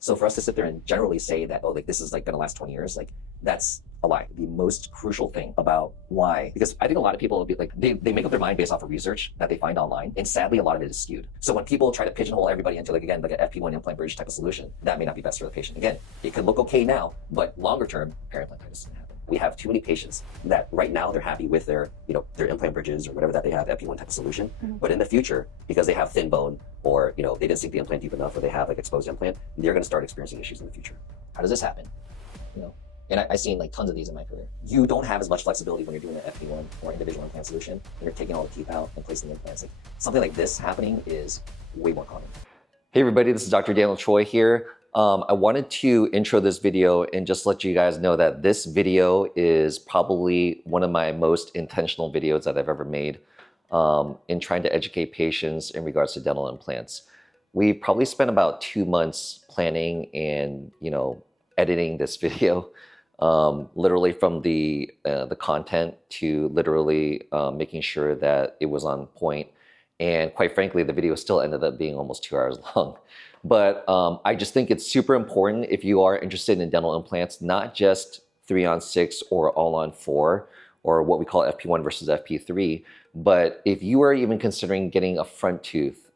So for us to sit there and generally say that, oh, like this is like gonna last 20 years, like that's a lie. The most crucial thing about why, because I think a lot of people will be like, they make up their mind based off of research that they find online. And sadly, a lot of it is skewed. So when people try to pigeonhole everybody into like, again, like an FP1 implant bridge type of solution, that may not be best for the patient. Again, it could look okay now, but longer term, peri-implantitis can happen. We have too many patients that right now they're happy with their, their implant bridges or whatever that they have, FP1 type of solution. But in the future, because they have thin bone or, they didn't sink the implant deep enough or they have like exposed implant, they're going to start experiencing issues in the future. How does this happen? And I've seen like tons of these in my career. You don't have as much flexibility when you're doing an FP1 or individual implant solution, and you're taking all the teeth out and placing the implants. Like something like this happening is way more common. Hey everybody, this is Dr. Daniel Choi here. I wanted to intro this video and just let you guys know that this video is probably one of my most intentional videos that I've ever made in trying to educate patients in regards to dental implants. We probably spent about 2 months planning and editing this video. Literally from the content to literally making sure that it was on point. And quite frankly, the video still ended up being almost 2 hours long. But I just think it's super important if you are interested in dental implants, not just 3-on-6 or all-on-4 or what we call FP1 versus FP3, but if you are even considering getting a front tooth,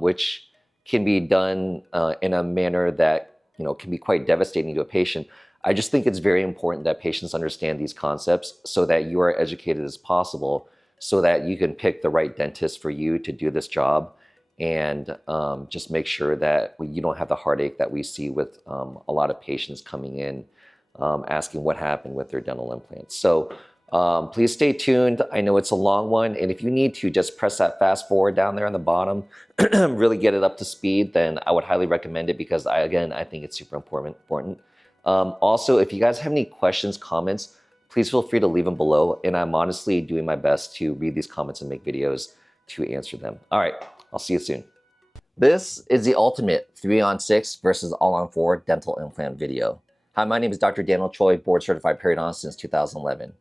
which can be done in a manner that can be quite devastating to a patient. I just think it's very important that patients understand these concepts so that you are educated as possible so that you can pick the right dentist for you to do this job and just make sure that you don't have the heartache that we see with a lot of patients coming in asking what happened with their dental implants. So please stay tuned. I know it's a long one, and if you need to just press that fast forward down there on the bottom, really get it up to speed, then I would highly recommend it because I think it's super important. Also, if you guys have any questions, comments, please feel free to leave them below, and I'm honestly doing my best to read these comments and make videos to answer them. All right, I'll see you soon. This is the ultimate 3-on-6 versus all-on-4 dental implant video. Hi, my name is Dr. Daniel Choi, board certified periodontist since 2011.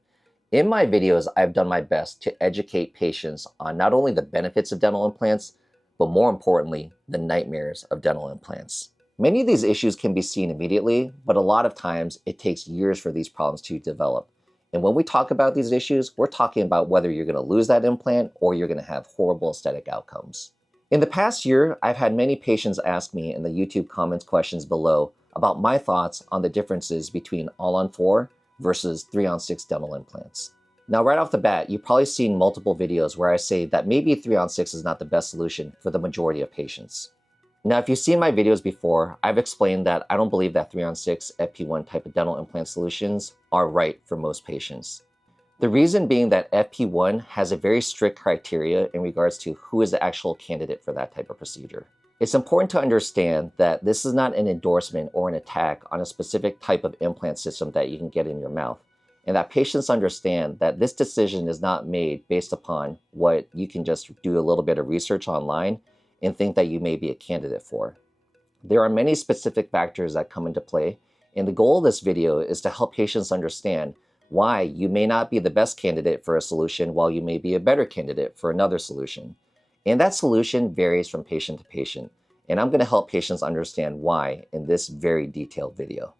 In my videos, I've done my best to educate patients on not only the benefits of dental implants, but more importantly, the nightmares of dental implants. Many of these issues can be seen immediately, but a lot of times it takes years for these problems to develop. And when we talk about these issues, we're talking about whether you're going to lose that implant or you're going to have horrible aesthetic outcomes. In the past year, I've had many patients ask me in the YouTube comments questions below about my thoughts on the differences between all-on-4 versus 3-on-6 dental implants. Now, right off the bat, you've probably seen multiple videos where I say that maybe 3-on-6 is not the best solution for the majority of patients. Now, if you've seen my videos before, I've explained that I don't believe that 3-on-6 FP1 type of dental implant solutions are right for most patients. The reason being that FP1 has a very strict criteria in regards to who is the actual candidate for that type of procedure. It's important to understand that this is not an endorsement or an attack on a specific type of implant system that you can get in your mouth, and that patients understand that this decision is not made based upon what you can just do a little bit of research online and think that you may be a candidate for. There are many specific factors that come into play, and the goal of this video is to help patients understand why you may not be the best candidate for a solution while you may be a better candidate for another solution. And that solution varies from patient to patient, and I'm going to help patients understand why in this very detailed video.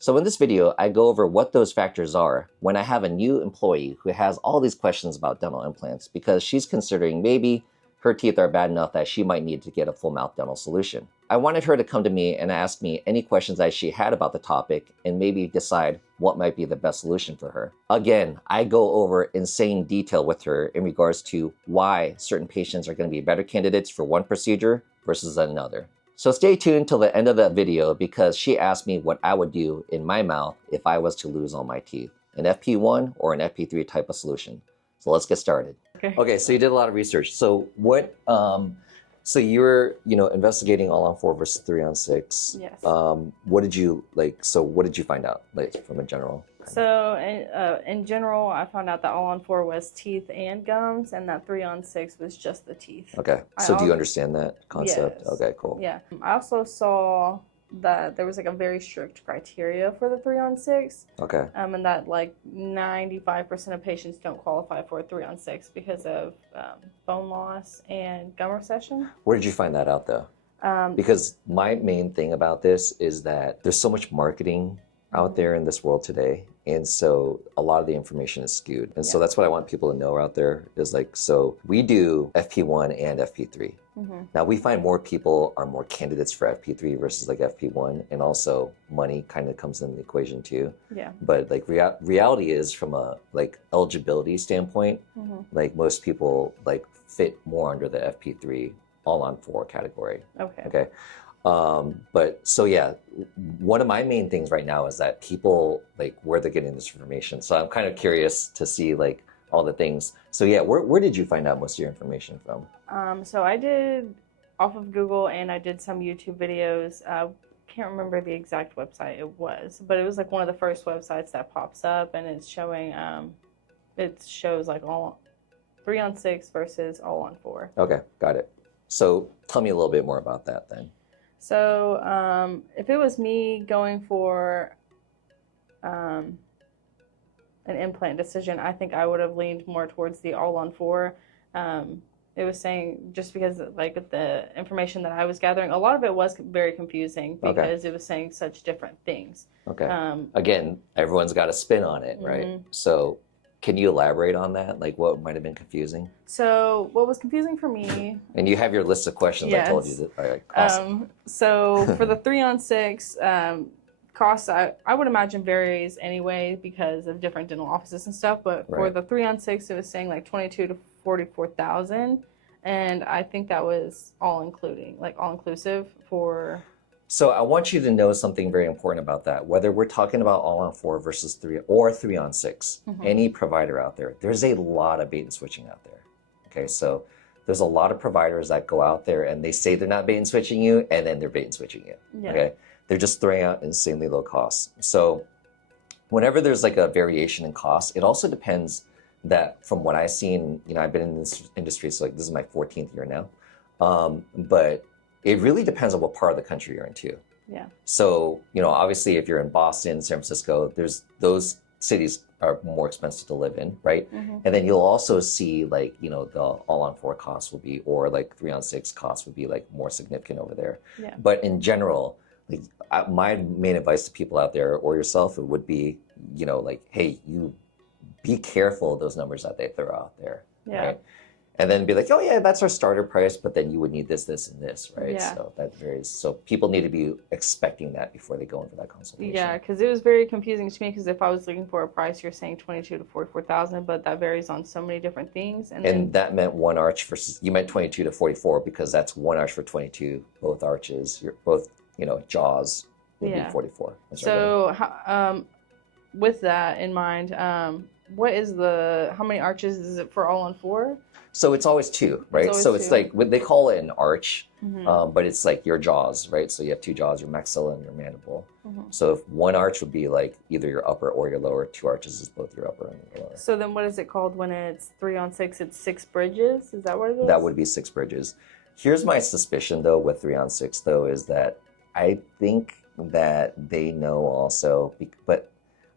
So in this video, I go over what those factors are when I have a new employee who has all these questions about dental implants because she's considering maybe her teeth are bad enough that she might need to get a full mouth dental solution. I wanted her to come to me and ask me any questions that she had about the topic and maybe decide what might be the best solution for her. Again, I go over insane detail with her in regards to why certain patients are going to be better candidates for one procedure versus another. So stay tuned till the end of the video because she asked me what I would do in my mouth if I was to lose all my teeth, an FP1 or an FP3 type of solution. So let's get started. Okay, so you did a lot of research. So what, so you were, investigating all-on-4 versus 3-on-6. Yes. What did you, what did you find out, from a general? So in general, I found out that all-on-4 was teeth and gums, and that 3-on-6 was just the teeth. Okay, so do you understand that concept? Yes. Okay, cool. Yeah. I also saw that there was a very strict criteria for the 3-on-6. Okay. And that 95% of patients don't qualify for a 3-on-6 because of bone loss and gum recession. Where did you find that out though? Because my main thing about this is that there's so much marketing out there in this world today. And so a lot of the information is skewed. And so that's what I want people to know out there is like, so we do FP1 and FP3. Now we find more people are more candidates for FP3 versus like FP1. And also money kind of comes in the equation too. Yeah. But like reality is from a like eligibility standpoint, like most people like fit more under the FP3 all-on-4 category. Okay. But so yeah, one of my main things right now is that people like where they're getting this information. So I'm kind of curious to see like all the things. So yeah, where did you find out most of your information from? So I did off of Google and I did some YouTube videos. Can't remember the exact website it was, but it was like one of the first websites that pops up and it's showing, it shows like all 3-on-6 versus all-on-4. Okay, got it. So tell me a little bit more about that then. So if it was me going for an implant decision, I think I would have leaned more towards the all-on-4. It was saying, just because like the information that I was gathering, a lot of it was very confusing because it was saying such different things. Okay. Again, everyone's got a spin on it, right? So can you elaborate on that? Like what might have been confusing? So what was confusing for me... And you have your list of questions. I told you that. All right, awesome. So for the 3-on-6, cost, I would imagine varies anyway because of different dental offices and stuff. But for the 3-on-6, it was saying like 22 to 44,000, and I think that was all inclusive for. So I want you to know something very important about that. Whether we're talking about all-on-4 versus 3 or 3-on-6, any provider out there, there's a lot of bait and switching out there. Okay, so there's a lot of providers that go out there and they say they're not bait and switching you, and then they're bait and switching you. Okay, they're just throwing out insanely low costs. So whenever there's like a variation in cost, it also depends that from what I've seen, you know, I've been in this industry, so like this is my 14th year now, but it really depends on what part of the country you're in too. Yeah. So, you know, obviously if you're in Boston, San Francisco, there's those cities are more expensive to live in, right? And then you'll also see like, you know, the all-on-4 costs will be, or like 3-on-6 costs would be like more significant over there. Yeah. But in general, like my main advice to people out there or yourself, it would be, you know, like, hey, you be careful of those numbers that they throw out there. Yeah. Right? And then be like, oh yeah, that's our starter price, but then you would need this, this, and this, right? Yeah. So that varies. So people need to be expecting that before they go in for that consultation. Yeah, because it was very confusing to me, because if I was looking for a price, you're saying 22 to 44,000, but that varies on so many different things. And then, that meant one arch versus, you meant 22 to 44 because that's one arch for 22, both arches, both, you know, jaws would be 44. So with that in mind, what is how many arches is it for all-on-4? So it's always 2, right? It's like, they call it an arch, but it's like your jaws, right? So you have 2 jaws, your maxilla and your mandible. So if one arch would be like either your upper or your lower, 2 arches is both your upper and your lower. So then what is it called when it's 3-on-6? It's 6 bridges? Is that what it is? That would be 6 bridges. Here's my suspicion though with 3-on-6 though, is that I think that they know also, but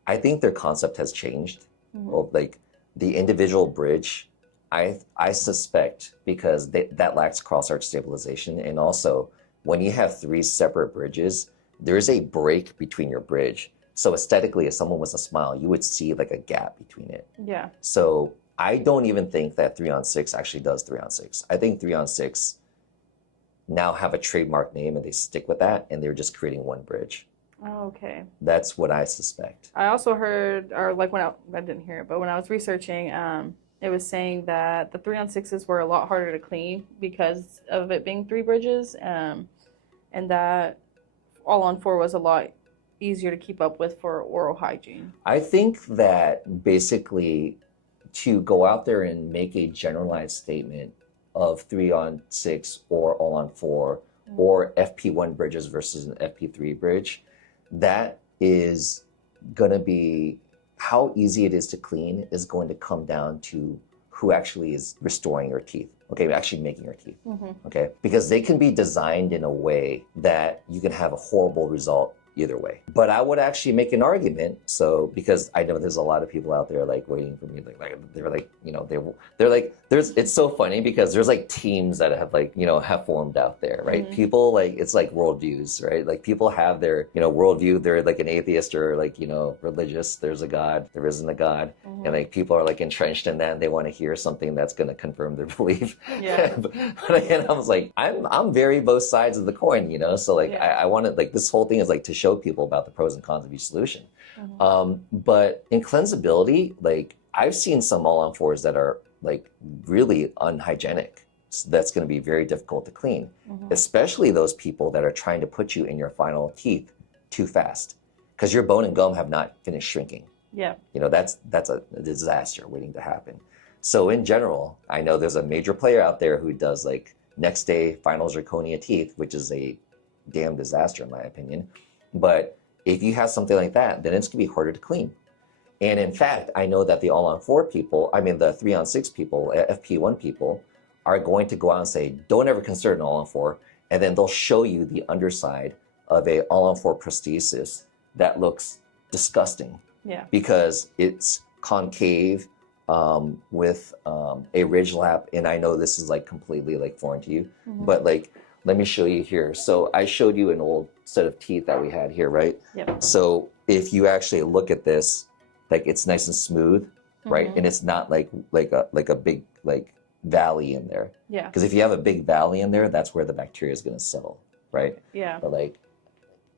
I think their concept has changed. Like the individual bridge, I suspect, because that lacks cross-arch stabilization. And also, when you have 3 separate bridges, there's a break between your bridge. So aesthetically, if someone was to smile, you would see like a gap between it. Yeah. So I don't even think that 3-on-6 actually does 3-on-6. I think 3-on-6 now have a trademark name and they stick with that, and they're just creating one bridge. Oh, okay. That's what I suspect. I also heard, or like when I didn't hear it, but when I was researching, it was saying that the 3-on-6s were a lot harder to clean because of it being 3 bridges, and that all-on-4 was a lot easier to keep up with for oral hygiene. I think that basically to go out there and make a generalized statement of 3-on-6 or all-on-4 or FP1 bridges versus an FP3 bridge, that is going to be, how easy it is to clean is going to come down to who actually is restoring your teeth. Okay, actually making your teeth. Okay, because they can be designed in a way that you can have a horrible result either way. But I would actually make an argument. So because I know there's a lot of people out there like waiting for me, they're like, you know, they're like, it's so funny because there's like teams that have like, you know, have formed out there, right? Mm-hmm. People like, it's like worldviews, right? Like people have their, you know, worldview. They're like an atheist or like, you know, religious. There's a God, there isn't a God. Mm-hmm. And like people are like entrenched in that and they want to hear something that's going to confirm their belief. Yeah. But again, I was like, I'm very both sides of the coin, you know? So like, Yeah. I wanted like, this whole thing is like to show people about the pros and cons of each solution. Mm-hmm. But in cleansability, like I've seen some all-on-4s that are like really unhygienic. So that's going to be very difficult to clean, Mm-hmm. especially those people that are trying to put you in your final teeth too fast because your bone and gum have not finished shrinking. Yeah. You know, that's a disaster waiting to happen. So in general, I know there's a major player out there who does like next day final zirconia teeth, which is a damn disaster in my opinion. But if you have something like that, then it's gonna be harder to clean. And in fact, I know that the all-on-4 people, I mean the 3-on-6 people, FP1 people, are going to go out and say, don't ever consider an all-on-4, and then they'll show you the underside of a all-on-4 prosthesis that looks disgusting. Yeah. Because it's concave with a ridge lap, and I know this is like completely like foreign to you, Mm-hmm. but like let me show you here. So I showed you an old set of teeth that we had here, right? Yep. So if you actually look at this, like it's nice and smooth, right? Mm-hmm. And it's not like a big like valley in there. Yeah. Because if you have a big valley in there, that's where the bacteria is going to settle, right? Yeah. But like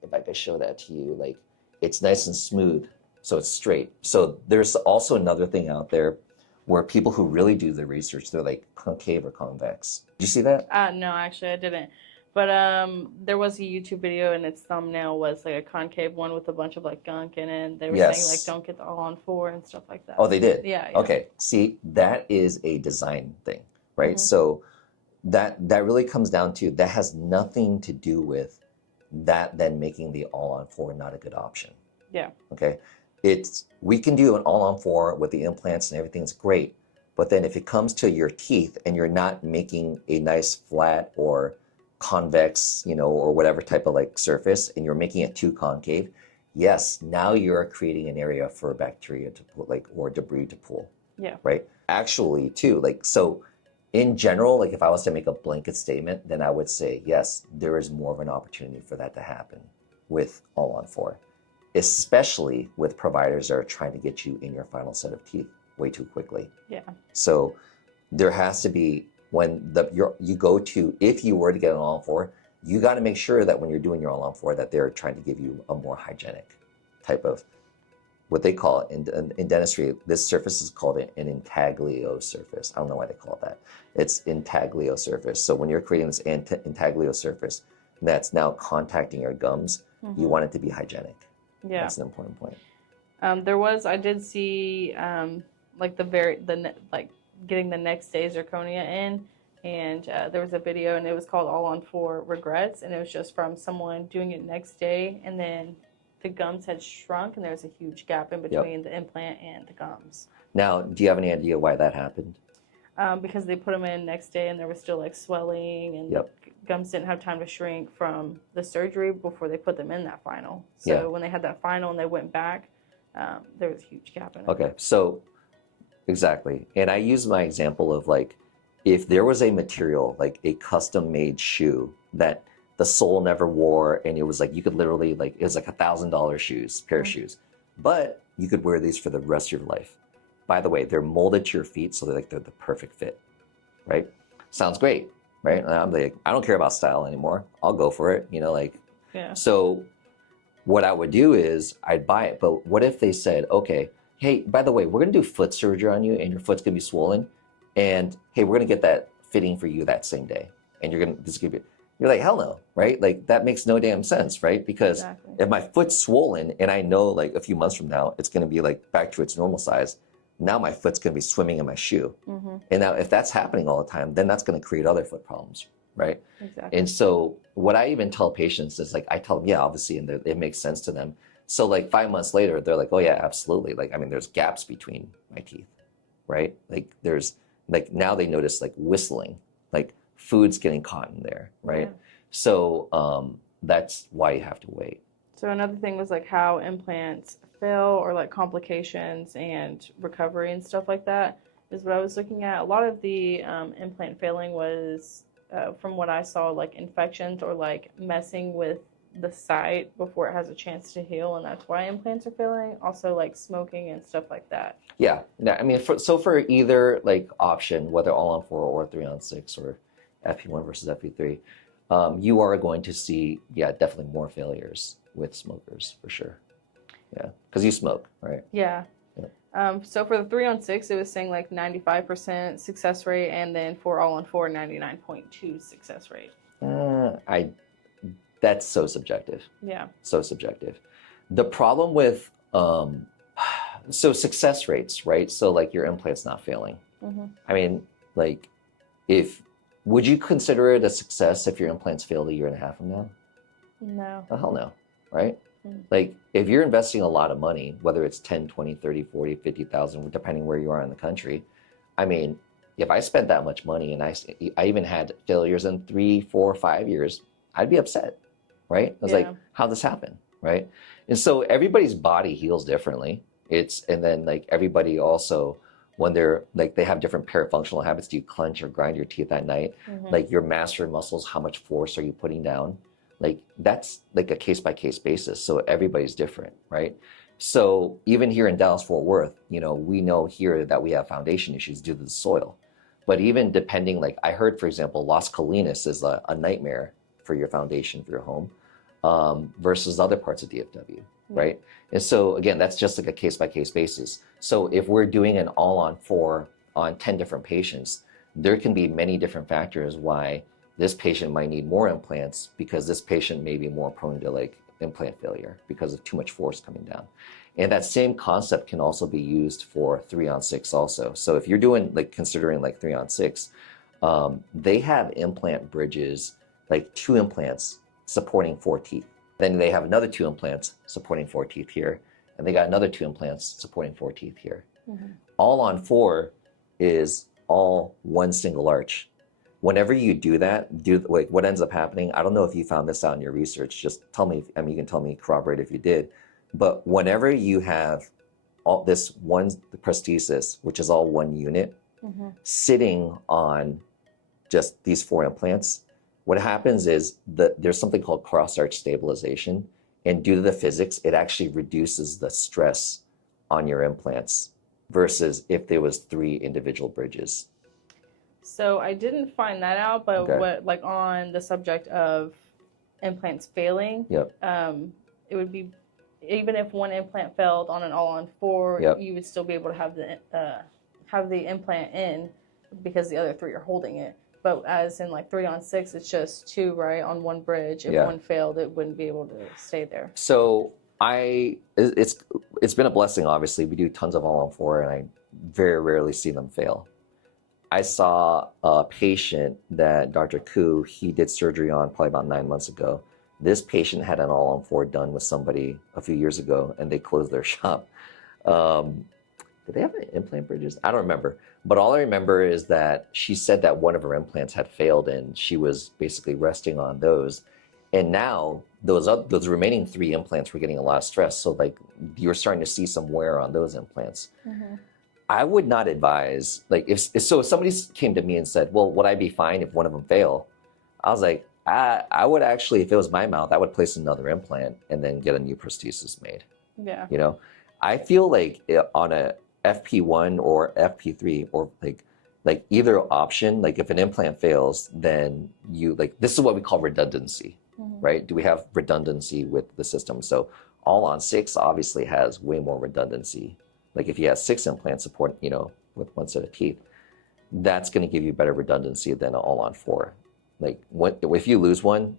if I could show that to you, like it's nice and smooth. So it's straight. So there's also another thing out there where people who really do the research, they're like concave or convex. Did you see that? No, actually I didn't. But there was a YouTube video and its thumbnail was like a concave one with a bunch of like gunk in it. They were saying Yes. like don't get the all-on-4 and stuff like that. Oh, they did? Yeah. Okay. See, that is a design thing, right? Mhm. So that really comes down to, that has nothing to do with that then making the all-on-4 not a good option. Yeah. Okay. We can do an all-on-4 with the implants and everything's great. But then if it comes to your teeth and you're not making a nice flat or convex, you know, or whatever type of like surface, and you're making it too concave, yes, now you're creating an area for bacteria to pull, like, or debris to pull. Yeah. Right. Actually, too, like, so in general, like if I was to make a blanket statement, then I would say, yes, there is more of an opportunity for that to happen with all-on-4, especially with providers that are trying to get you in your final set of teeth way too quickly. Yeah. So there has to be, when you go to, if you were to get an all-on-4, you got to make sure that when you're doing your all-on-4 that they're trying to give you a more hygienic type of, what they call it in dentistry, this surface is called an intaglio surface. I don't know why they call it that. It's intaglio surface. So when you're creating this intaglio surface that's now contacting your gums, Mm-hmm. you want it to be hygienic. Yeah. That's an important point. I did see like like getting the next day zirconia in, and there was a video and it was called All-on-4 Regrets, and it was just from someone doing it next day, and then the gums had shrunk and there was a huge gap in between the implant and the gums. Now, do you have any idea why that happened? Because they put them in next day and there was still like swelling, and the gums didn't have time to shrink from the surgery before they put them in that final. So when they had that final and they went back, there was a huge gap in it. Okay, so exactly. And I use my example of like, if there was a material, like a custom made shoe that the sole never wore, and it was like, you could literally like, it was like $1,000 pair of shoes, but you could wear these for the rest of your life. By the way, they're molded to your feet, so they're the perfect fit, right? Sounds great, right? And I'm like, I don't care about style anymore. I'll go for it, you know, like. Yeah. So what I would do is I'd buy it, but what if they said, okay, hey, by the way, we're gonna do foot surgery on you, and your foot's gonna be swollen, and hey, we're gonna get that fitting for you that same day, and you're like, hell no, right? Like that makes no damn sense, right? Because if my foot's swollen and I know like a few months from now it's gonna be like back to its normal size, now my foot's going to be swimming in my shoe. Mm-hmm. And now if that's happening all the time, then that's going to create other foot problems, right? Exactly. And so what I even tell patients is like, I tell them, yeah, obviously, and it makes sense to them. So like 5 months later, they're like, oh yeah, absolutely. Like, I mean, there's gaps between my teeth, right? Like there's like, now they notice like whistling, like food's getting caught in there, right? Yeah. So that's why you have to wait. So another thing was like how implants fail or like complications and recovery and stuff like that is what I was looking at. A lot of the implant failing was, from what I saw, like infections or like messing with the site before it has a chance to heal, and that's why implants are failing. Also, like smoking and stuff like that. Yeah, I mean, for either like option, whether all on 4 or 3-on-6 or FP1 versus FP3, you are going to see, yeah, definitely more failures with smokers for sure. Yeah, because you smoke, right? Yeah. So for the 3-on-6, it was saying like 95% success rate, and then for all-on-4, 99.2 success rate. That's so subjective. Yeah. So subjective. The problem with so success rates, right? So like your implant's not failing. Mm-hmm. I mean, like, would you consider it a success if your implants failed a year and a half from now? No. Oh, hell no, right? Mm. Like, if you're investing a lot of money, whether it's 10, 20, 30, 40, 50,000, depending where you are in the country, I mean, if I spent that much money and I even had failures in 3, 4, 5 years, I'd be upset, right? I was like, how'd this happen, right? And so everybody's body heals differently. And then like everybody also, when they're like, they have different parafunctional habits. Do you clench or grind your teeth at night? Mm-hmm. Like your mastoid muscles, how much force are you putting down? Like that's like a case-by-case basis. So everybody's different, right? So even here in Dallas-Fort Worth, we know here that we have foundation issues due to the soil. But even depending, like I heard, for example, Las Colinas is a nightmare for your foundation for your home versus other parts of DFW, right? And so again, that's just like a case-by-case basis. So if we're doing an all-on-4 on 10 different patients, there can be many different factors why this patient might need more implants, because this patient may be more prone to like implant failure because of too much force coming down. And that same concept can also be used for 3-on-6 also. So if you're doing like considering like 3-on-6, they have implant bridges, like 2 implants supporting 4 teeth. Then they have another 2 implants supporting 4 teeth here. And they got another 2 implants supporting 4 teeth here. Mm-hmm. All-on-4 is all one single arch. Whenever you do that, like what ends up happening, I don't know if you found this out in your research, just tell me, you can tell me, corroborate if you did, but whenever you have all this one prosthesis, which is all one unit, mm-hmm. sitting on just these 4 implants, what happens is that there's something called cross-arch stabilization, and due to the physics, it actually reduces the stress on your implants versus if there was 3 individual bridges. So I didn't find that out, but what, like on the subject of implants failing, it would be, even if one implant failed on an all-on-4, you would still be able to have the implant in because the other 3 are holding it. But as in like 3-on-6, it's just 2, right, on one bridge. If one failed, it wouldn't be able to stay there. So it's been a blessing, obviously. We do tons of all-on-4, and I very rarely see them fail. I saw a patient that Dr. Koo, he did surgery on probably about 9 months ago. This patient had an all-on-4 done with somebody a few years ago, and they closed their shop. Did they have implant bridges? I don't remember. But all I remember is that she said that one of her implants had failed, and she was basically resting on those. And now those remaining 3 implants were getting a lot of stress. So like you're starting to see some wear on those implants. Mm-hmm. I would not advise, like if somebody came to me and said, well, would I be fine if one of them fail? I was like, I would actually, if it was my mouth, I would place another implant and then get a new prosthesis made. Yeah. I feel like on a FP1 or FP3 or like either option, like if an implant fails, then this is what we call redundancy, mm-hmm. right? Do we have redundancy with the system? So all-on-6 obviously has way more redundancy. Like if you have 6 implants support, with one set of teeth, that's going to give you better redundancy than an all-on-4. Like if you lose one,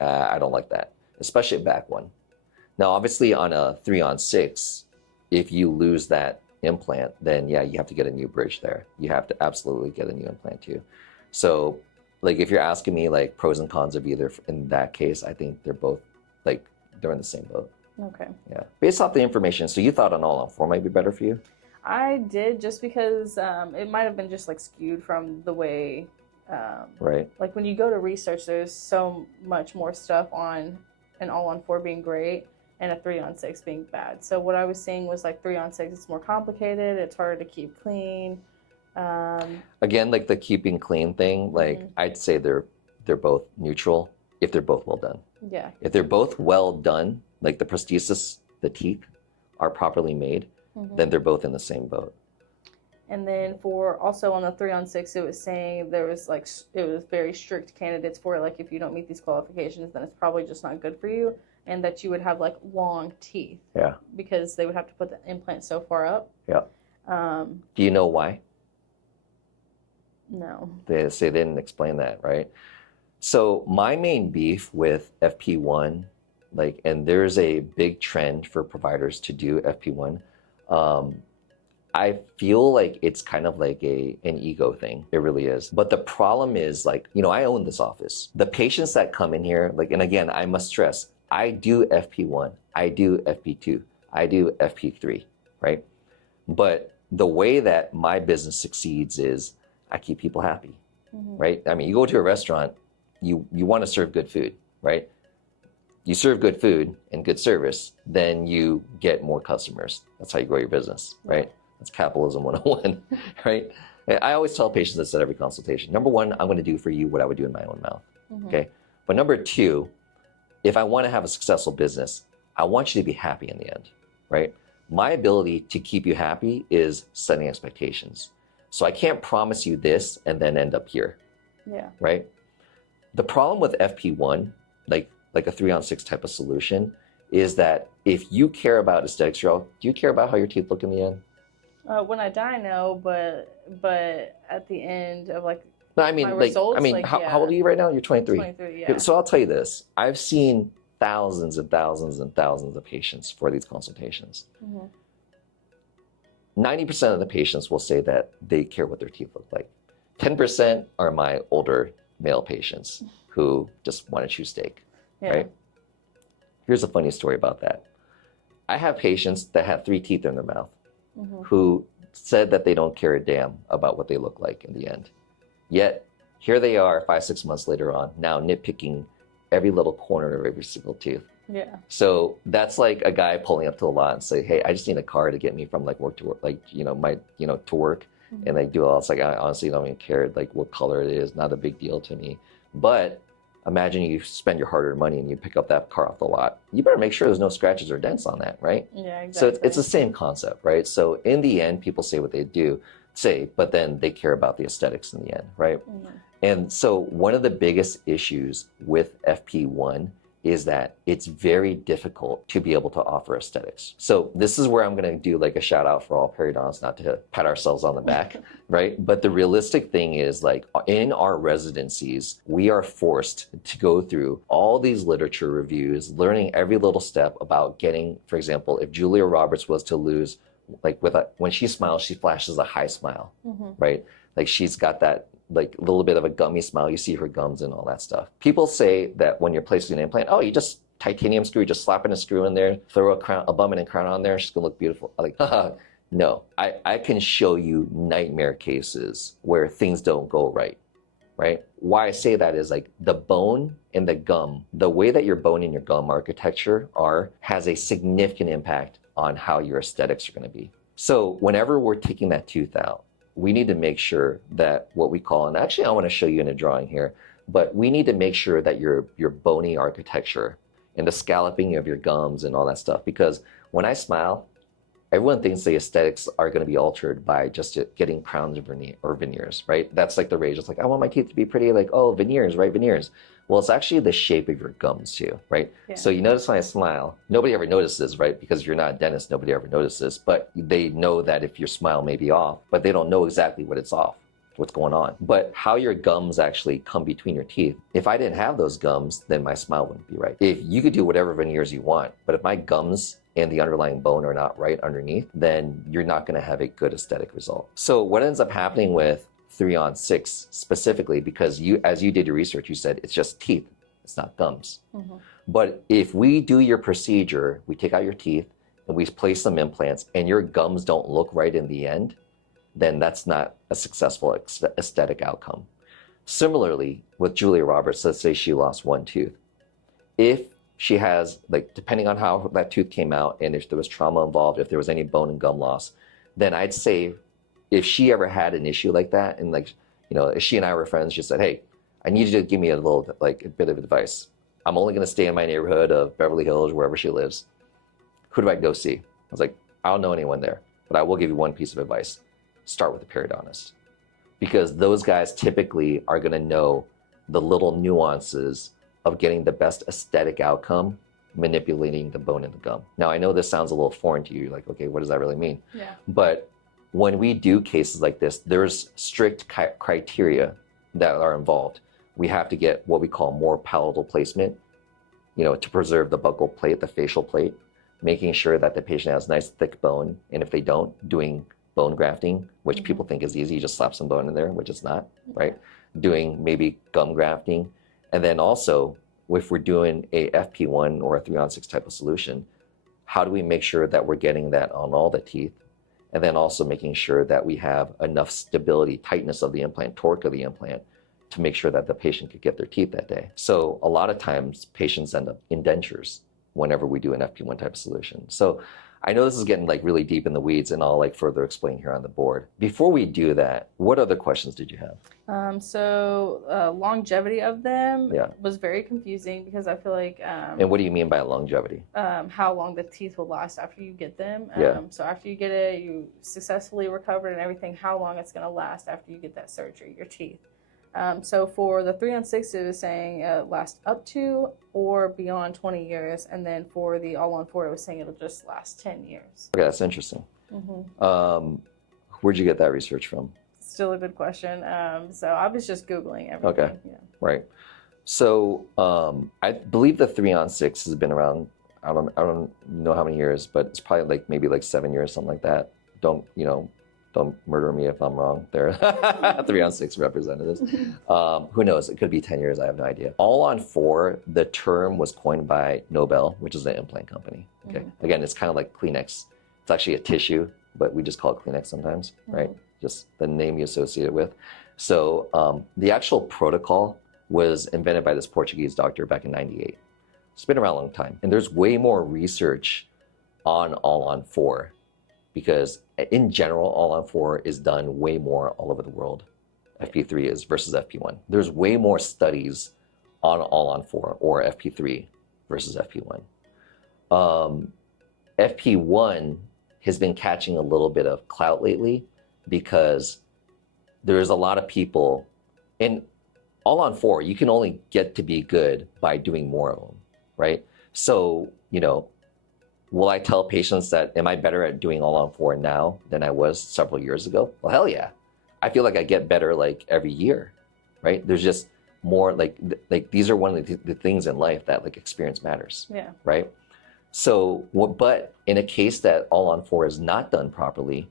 I don't like that, especially a back one. Now, obviously on a 3-on-6, if you lose that implant, then yeah, you have to get a new bridge there. You have to absolutely get a new implant too. So like if you're asking me like pros and cons of either, in that case, I think they're both they're in the same boat. Okay. Yeah. Based off the information, so you thought an all-on-4 might be better for you? I did, just because it might have been just skewed from the way, right. Like when you go to research, there's so much more stuff on an all-on-4 being great and a 3-on-6 being bad. So what I was seeing was like 3-on-6, it's more complicated, it's harder to keep clean. Again, like the keeping clean thing, like I'd say they're both neutral if they're both well done. Yeah. If they're both well done, like the prosthesis, the teeth are properly made, then they're both in the same boat. And then for also on the 3-on-6, it was saying there was like, it was very strict candidates for it. Like if you don't meet these qualifications, then it's probably just not good for you. And that you would have like long teeth. Yeah. Because they would have to put the implant so far up. Yeah. Do you know why? No. They didn't explain that, right? So my main beef with FP1, like, and there's a big trend for providers to do FP1. I feel like it's kind of like an ego thing. It really is. But the problem is, like, you know, I own this office. The patients that come in here, like, and again, I must stress, I do FP1, I do FP2, I do FP3, right? But the way that my business succeeds is I keep people happy, right? I mean, you go to a restaurant, you want to serve good food, right? You serve good food and good service, then you get more customers. That's how you grow your business, right? That's capitalism 101, right? I always tell patients this at every consultation. Number one, I'm going to do for you what I would do in my own mouth, okay? But number two, if I want to have a successful business, I want you to be happy in the end, right? My ability to keep you happy is setting expectations. So I can't promise you this and then end up here, right? The problem with FP1, like a 3-on-6 type of solution, is that if you care about aesthetics, do you care about how your teeth look in the end? When I die, no, but at the end of like no, I mean, my like, results, I mean, like, how old are you right now? You're 23. 23, yeah. So I'll tell you this: I've seen thousands and thousands and thousands of patients for these consultations. 90% of the patients will say that they care what their teeth look like. 10% are my older male patients who just want to chew steak, right? Here's a funny story about that. I have patients that have 3 teeth in their mouth who said that they don't care a damn about what they look like in the end. Yet, here they are 5-6 months later on, now nitpicking every little corner of every single tooth. Yeah. So that's like a guy pulling up to a lot and say, hey, I just need a car to get me from like work to work, like, you know, to work. And they do all, it's like, I honestly don't even care like what color it is, not a big deal to me. But imagine you spend your hard-earned money and you pick up that car off the lot. You better make sure there's no scratches or dents on that, right? Yeah, exactly. So it's the same concept, right? So in the end, people say what they say, but then they care about the aesthetics in the end, right? And so one of the biggest issues with FP1 is that it's very difficult to be able to offer aesthetics. So this is where I'm going to do like a shout out for all periodontists, not to pat ourselves on the back, right? But the realistic thing is, like, in our residencies, we are forced to go through all these literature reviews, learning every little step about getting, for example, if Julia Roberts was to lose, like when she smiles, she flashes a high smile, right? Like she's got that like a little bit of a gummy smile. You see her gums and all that stuff. People say that when you're placing an implant, oh, you just titanium screw, just slapping a screw in there, throw a bum and crown on there, she's gonna look beautiful. I'm like, haha. No, I can show you nightmare cases where things don't go right, right? Why I say that is, like, the bone and the gum, the way that your bone and your gum architecture has a significant impact on how your aesthetics are gonna be. So whenever we're taking that tooth out, we need to make sure that what we call, and actually I want to show you in a drawing here, but we need to make sure that your bony architecture and the scalloping of your gums and all that stuff, because when I smile, everyone thinks the aesthetics are going to be altered by just getting crowns or veneers, right? That's like the rage. It's like, I want my teeth to be pretty, like, oh, veneers, right? Veneers. Well, it's actually the shape of your gums too, right? Yeah. So you notice when I smile, nobody ever notices, right? Because you're not a dentist, nobody ever notices, but they know that if your smile may be off, but they don't know exactly what it's off, what's going on. But how your gums actually come between your teeth, if I didn't have those gums, then my smile wouldn't be right. If you could do whatever veneers you want, but if my gums and the underlying bone are not right underneath, then you're not going to have a good aesthetic result. So what ends up happening with 3-on-6 specifically, because as you did your research, you said it's just teeth, it's not gums. But if we do your procedure, we take out your teeth and we place some implants and your gums don't look right in the end, then that's not a successful aesthetic outcome. Similarly, with Julia Roberts, let's say she lost one tooth. If she has, like, depending on how that tooth came out and if there was trauma involved, if there was any bone and gum loss, then I'd say if she ever had an issue like that, and like, you know, if she and I were friends, she said, hey, I need you to give me a little, like, a bit of advice. I'm only going to stay in my neighborhood of Beverly Hills, wherever she lives. Who do I go see? I was like, I don't know anyone there, but I will give you one piece of advice. Start with a periodontist, because those guys typically are going to know the little nuances of getting the best aesthetic outcome, manipulating the bone and the gum. Now, I know this sounds a little foreign to you. Like, okay, what does that really mean? Yeah. But when we do cases like this, there's strict criteria that are involved. We have to get what we call more palatal placement, you know, to preserve the buccal plate, the facial plate, making sure that the patient has nice thick bone. And if they don't, doing bone grafting, which people think is easy, you just slap some bone in there, which is not, right? Doing maybe gum grafting. And then also, if we're doing a FP1 or a 3-on-6 type of solution, how do we make sure that we're getting that on all the teeth? And then also making sure that we have enough stability, tightness of the implant, torque of the implant, to make sure that the patient could get their teeth that day. So a lot of times patients end up in dentures whenever we do an FP1 type of solution. So I know this is getting like really deep in the weeds, and I'll like further explain here on the board. Before we do that, what other questions did you have? Longevity of them was very confusing, because I feel like and what do you mean by longevity? How long the teeth will last after you get them. So after you get it, you successfully recovered and everything, how long it's going to last after you get that surgery, your teeth. So for the 3-on-6, it was saying last up to or beyond 20 years. And then for the all-on-4, it was saying it'll just last 10 years. Okay, that's interesting. Where'd you get that research from? Still a good question. So I was just Googling everything. Okay, right. So I believe the 3-on-6 has been around, I don't know how many years, but it's probably like maybe like 7 years, something like that. Don't murder me if I'm wrong. They're 3-on-6 representatives. Who knows? It could be 10 years. I have no idea. All-on-4, the term was coined by Nobel, which is an implant company. Okay. Again, it's kind of like Kleenex. It's actually a tissue, but we just call it Kleenex sometimes, right? Just the name you associate it with. So the actual protocol was invented by this Portuguese doctor back in '98. It's been around a long time. And there's way more research on all-on-4, because in general, all-on-4 is done way more all over the world. FP3 is versus FP1. There's way more studies on all-on-4 or FP3 versus FP1. FP1 has been catching a little bit of clout lately, because there's a lot of people, and all-on-4, you can only get to be good by doing more of them, right? So, you know, will I tell patients that, am I better at doing all-on-4 now than I was several years ago? Well, hell yeah. I feel like I get better like every year, right? There's just more like these are one of the things in life that like experience matters, right? So, but in a case that all-on-4 is not done properly,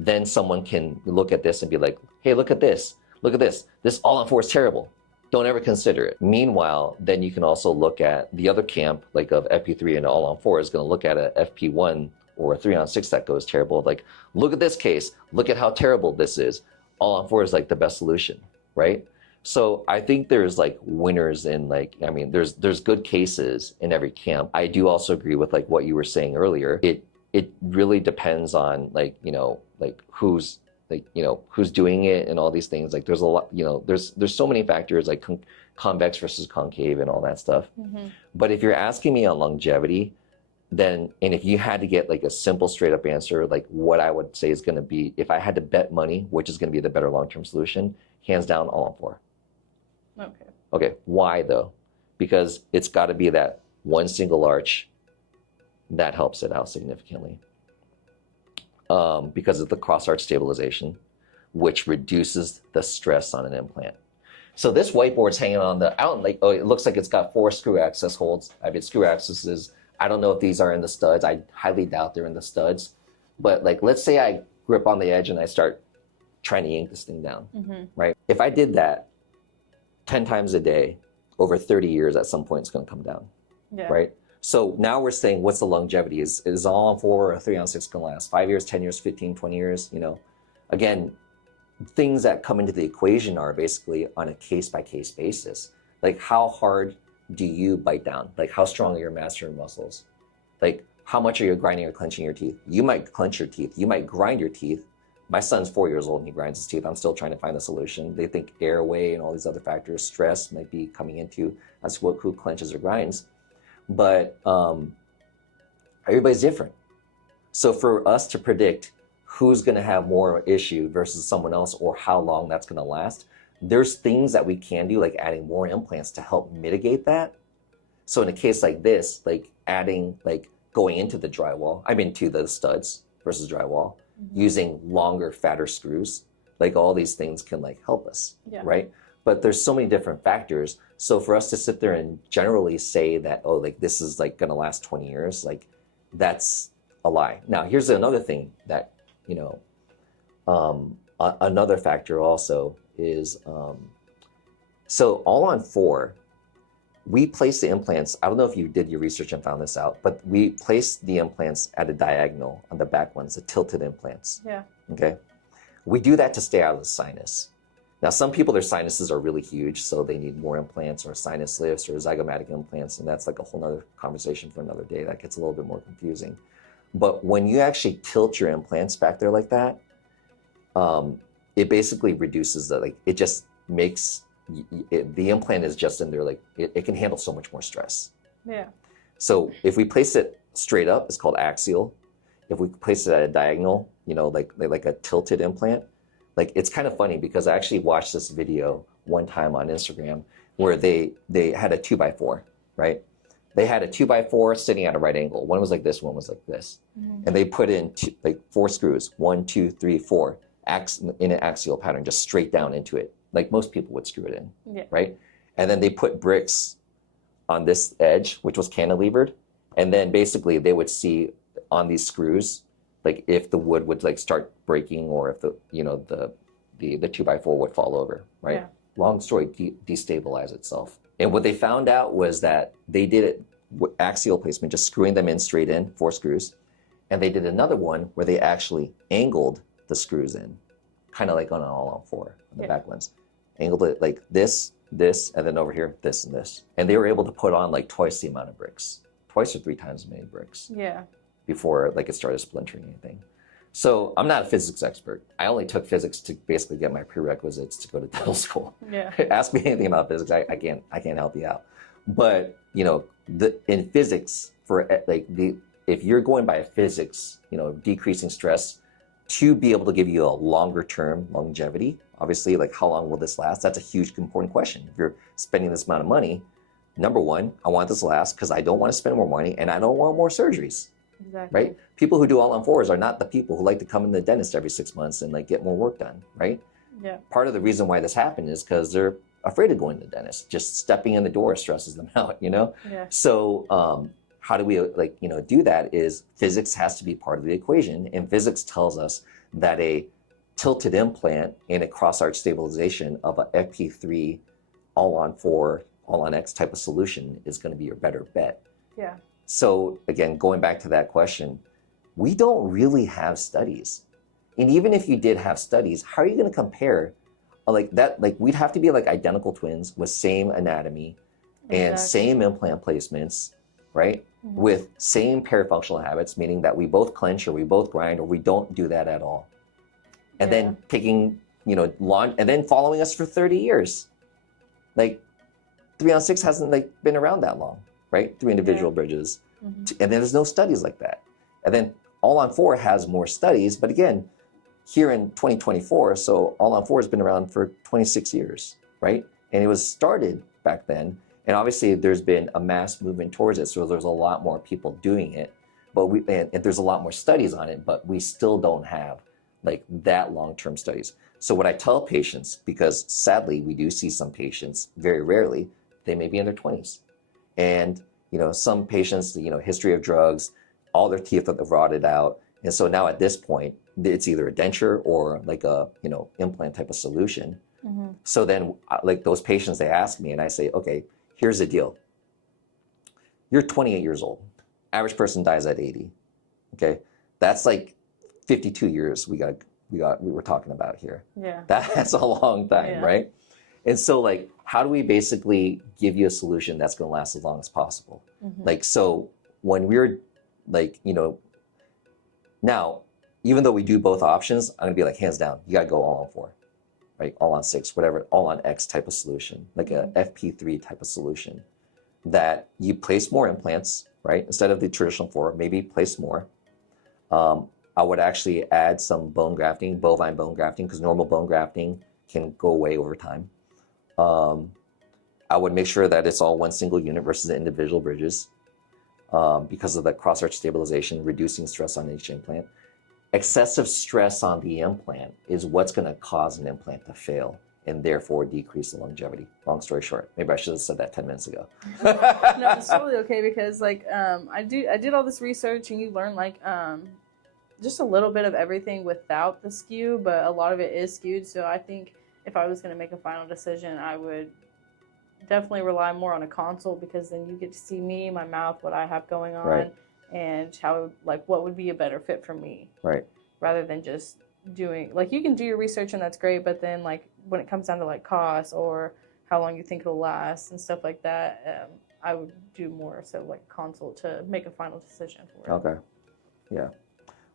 then someone can look at this and be like, hey, look at this. Look at this. This all-on-4 is terrible. Don't ever consider it. Meanwhile, then you can also look at the other camp, like of FP3 and all-on-4 is going to look at a FP1 or a 3-on-6 that goes terrible. Like, look at this case. Look at how terrible this is. All-on-4 is like the best solution, right? So I think there's like winners in like, I mean, there's good cases in every camp. I do also agree with like what you were saying earlier. It really depends on like, you know, like who's doing it and all these things. Like there's a lot, you know, there's so many factors like convex versus concave and all that stuff. But if you're asking me on longevity, then, and if you had to get like a simple straight up answer, like what I would say is going to be, if I had to bet money, which is going to be the better long-term solution, hands down, all-on-4. Okay. Why though? Because it's got to be that one single arch that helps it out significantly. Because of the cross-arch stabilization, which reduces the stress on an implant. So this whiteboard's hanging on the out, like, oh, it looks like it's got 4 screw access holds. I mean, screw accesses. I don't know if these are in the studs. I highly doubt they're in the studs. But like, let's say I grip on the edge and I start trying to yank this thing down, right? If I did that 10 times a day over 30 years, at some point it's going to come down, right? So now we're saying, what's the longevity? Is all-on-4 or a 3-on-6 going to last 5 years, 10 years, 15, 20 years? You know, again, things that come into the equation are basically on a case-by-case basis. Like how hard do you bite down? Like, how strong are your masseter muscles? Like, how much are you grinding or clenching your teeth? You might clench your teeth. You might grind your teeth. My son's 4 years old and he grinds his teeth. I'm still trying to find the solution. They think airway and all these other factors, stress might be coming into that's who clenches or grinds. But everybody's different. So for us to predict who's going to have more issue versus someone else or how long that's going to last, there's things that we can do, like adding more implants to help mitigate that. So in a case like this, like adding, like going into the drywall, to the studs versus drywall, using longer, fatter screws, like all these things can like help us, right? But there's so many different factors. So for us to sit there and generally say that, oh, like this is like going to last 20 years, like that's a lie. Now, here's another thing that, another factor also is, so ALL-ON-4, we place the implants, I don't know if you did your research and found this out, but we place the implants at a diagonal on the back ones, the tilted implants. Yeah. Okay. We do that to stay out of the sinus. Now, some people, their sinuses are really huge, so they need more implants or sinus lifts or zygomatic implants, and that's like a whole nother conversation for another day. That gets a little bit more confusing. But when you actually tilt your implants back there like that, it basically reduces the, like, it just makes, the implant is just in there, like, it can handle so much more stress. Yeah. So if we place it straight up, it's called axial. If we place it at a diagonal, like a tilted implant, like it's kind of funny because I actually watched this video one time on Instagram where they had a 2x4, right? They had a 2x4 sitting at a right angle. One was like this, one was like this. And they put in like 4 screws, 1, 2, 3, 4, in an axial pattern, just straight down into it. Like most people would screw it in, right? And then they put bricks on this edge, which was cantilevered. And then basically they would see on these screws, like if the wood would like start breaking or if the 2x4 would fall over, right? Yeah. Long story, destabilize itself. And what they found out was that they did it with axial placement, just screwing them in straight in, 4 screws. And they did another one where they actually angled the screws in, kind of like on an ALL-ON-4, on the back ones. Angled it like this, and then over here, this and this. And they were able to put on like twice the amount of bricks, 2 or 3 times as many bricks. Yeah. Before like it started splintering anything. So I'm not a physics expert. I only took physics to basically get my prerequisites to go to dental school. Yeah. Ask me anything about physics, I can't help you out. But in physics, if you're going by physics, decreasing stress to be able to give you a longer term longevity, obviously, like how long will this last? That's a huge important question. If you're spending this amount of money, number one, I want this to last because I don't want to spend more money and I don't want more surgeries. Exactly. Right? People who do ALL-ON-4s are not the people who like to come in the dentist every 6 months and like get more work done, right? Yeah. Part of the reason why this happened is because they're afraid of going to the dentist. Just stepping in the door stresses them out, Yeah. So how do we do that is physics has to be part of the equation, and physics tells us that a tilted implant and a cross-arch stabilization of a FP3 ALL-ON-4, ALL-ON-X type of solution is going to be your better bet. Yeah. So again, going back to that question, we don't really have studies. And even if you did have studies, how are you going to compare like that? Like we'd have to be like identical twins with same anatomy and same implant placements, right? Mm-hmm. With same perifunctional habits, meaning that we both clench or we both grind or we don't do that at all. And then taking, and then following us for 30 years. Like 3-on-6 hasn't like been around that long. Right? 3 individual bridges. Mm-hmm. And then there's no studies like that. And then ALL-ON-4 has more studies, but again, here in 2024, so ALL-ON-4 has been around for 26 years, right? And it was started back then. And obviously there's been a mass movement towards it. So there's a lot more people doing it, but and there's a lot more studies on it, but we still don't have like that long-term studies. So what I tell patients, because sadly we do see some patients very rarely, they may be in their 20s. And, some patients, history of drugs, all their teeth are rotted out. And so now at this point, it's either a denture or like a, implant type of solution. Mm-hmm. So then like those patients, they ask me and I say, okay, here's the deal. You're 28 years old. Average person dies at 80. Okay. That's like 52 years we were talking about here. Yeah. That's a long time, right? And so like, how do we basically give you a solution that's going to last as long as possible? Like, so when we're like, now, even though we do both options, I'm gonna be like, hands down, you gotta go all on 4, right? All on 6, whatever, all on X type of solution, like a FP3 type of solution, that you place more implants, right? Instead of the traditional 4, maybe place more. I would actually add some bone grafting, bovine bone grafting, because normal bone grafting can go away over time. I would make sure that it's all one single unit versus the individual bridges, because of the cross-arch stabilization, reducing stress on each implant. Excessive stress on the implant is what's going to cause an implant to fail and therefore decrease the longevity. Long story short, maybe I should have said that 10 minutes ago. No, it's totally okay, because like I did all this research, and you learn like just a little bit of everything without the skew, but a lot of it is skewed. So I think if I was going to make a final decision, I would definitely rely more on a consult, because then you get to see me, my mouth, what I have going on, Right. and how, like, what would be a better fit for me. Right. Rather than just doing, like, you can do your research and that's great, but then like when it comes down to like cost or how long you think it'll last and stuff like that, I would do more so like consult to make a final decision for it. Okay. Yeah.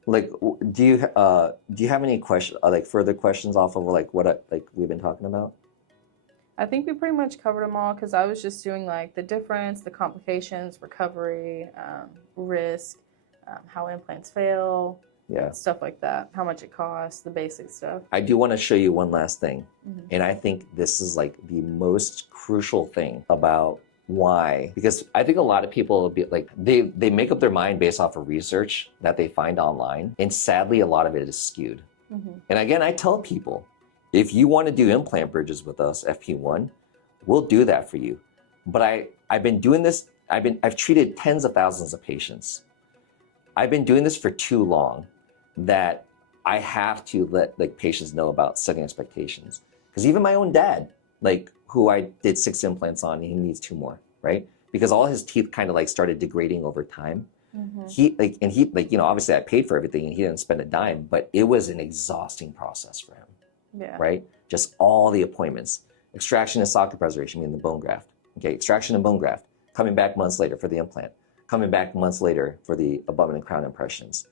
Like, do you have any questions, like further questions off of like what like we've been talking about? I think we pretty much covered them all, because I was just doing like the difference, the complications, recovery, risk, how implants fail, Yeah. stuff like that, how much it costs, the basic stuff. I do want to show you one last thing. And I think this is like the most crucial thing about why, because I think a lot of people will be like, they make up their mind based off of research that they find online. And sadly, a lot of it is skewed. And again, I tell people, if you want to do implant bridges with us, FP1, we'll do that for you. But I've been doing this, I've treated tens of thousands of patients. I've been doing this for too long that I have to let like patients know about setting expectations. Because even my own dad, like who I did 6 implants on, he needs 2 more, right? Because all his teeth kind of like started degrading over time. He obviously I paid for everything and he didn't spend a dime, but it was an exhausting process for him. Yeah. Right? Just all the appointments, extraction and socket preservation, meaning the bone graft. Okay, extraction and bone graft, coming back months later for the implant, coming back months later for the abutment and crown impressions,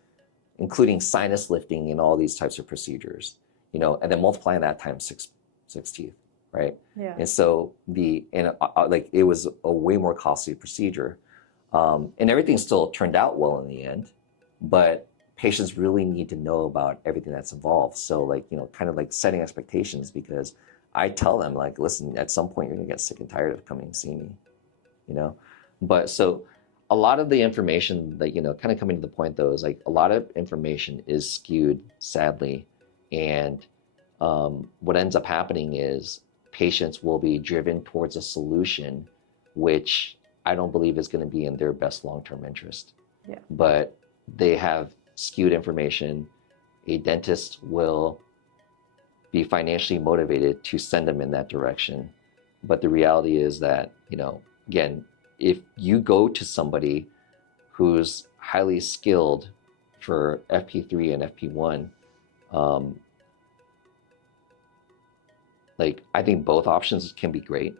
including sinus lifting and all these types of procedures, and then multiplying that times six teeth, right? Yeah. And so it was a way more costly procedure, and everything still turned out well in the end, but patients really need to know about everything that's involved. So like, kind of like setting expectations, because I tell them like, listen, at some point you're gonna get sick and tired of coming and seeing me, But so a lot of the information that, kind of coming to the point though, is like a lot of information is skewed, sadly. And what ends up happening is patients will be driven towards a solution, which I don't believe is gonna be in their best long-term interest. Yeah. But they have skewed information. A dentist will be financially motivated to send them in that direction. But the reality is that, again, if you go to somebody who's highly skilled for FP3 and FP1, like I think both options can be great.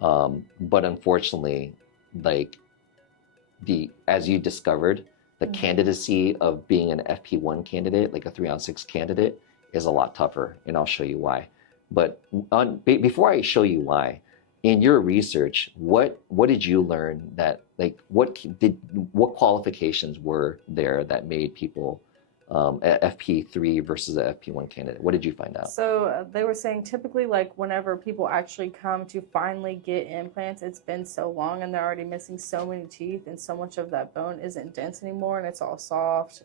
But unfortunately, like as you discovered, the candidacy of being an FP1 candidate, like a 3-on-6 candidate, is a lot tougher, and I'll show you why. But before I show you why, in your research, what did you learn that, like, what qualifications were there that made people FP3 versus a FP1 candidate? What did you find out? So they were saying typically, like, whenever people actually come to finally get implants, it's been so long and they're already missing so many teeth, and so much of that bone isn't dense anymore and it's all soft,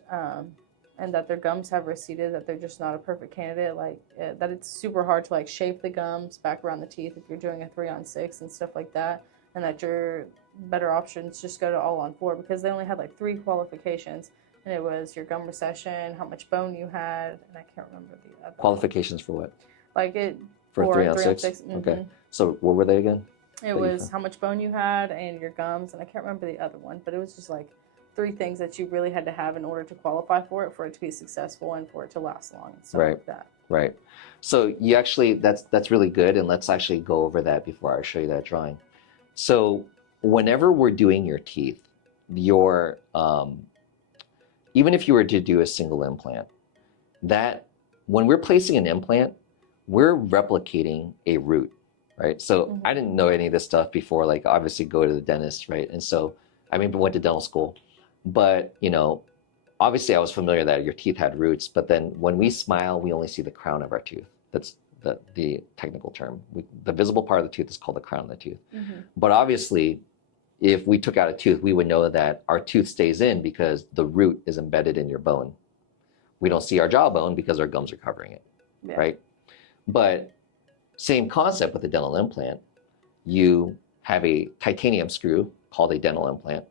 and that their gums have receded, that they're just not a perfect candidate, that it's super hard to like shape the gums back around the teeth if you're doing a 3-on-6 and stuff like that, and that your better options just go to all-on-4, because they only had like 3 qualifications. And it was your gum recession, how much bone you had, and I can't remember the other Qualifications for what? Like it for 3-on-6. Okay. So what were they again? It was how much bone you had and your gums, and I can't remember the other one, but it was just like 3 things that you really had to have in order to qualify for it to be successful and for it to last long and stuff like that. Right. So you actually, that's really good. And let's actually go over that before I show you that drawing. So whenever we're doing your teeth, your, even if you were to do a single implant, that when we're placing an implant, we're replicating a root, right? So I didn't know any of this stuff before, like obviously go to the dentist, right? And so, I mean, went to dental school, but you know, obviously I was familiar that your teeth had roots, but then when we smile, we only see the crown of our tooth. That's the technical term. The visible part of the tooth is called the crown of the tooth. But obviously, if we took out a tooth, we would know that our tooth stays in because the root is embedded in your bone. We don't see our jawbone because our gums are covering it, right? But same concept with a dental implant. You have a titanium screw called a dental implant,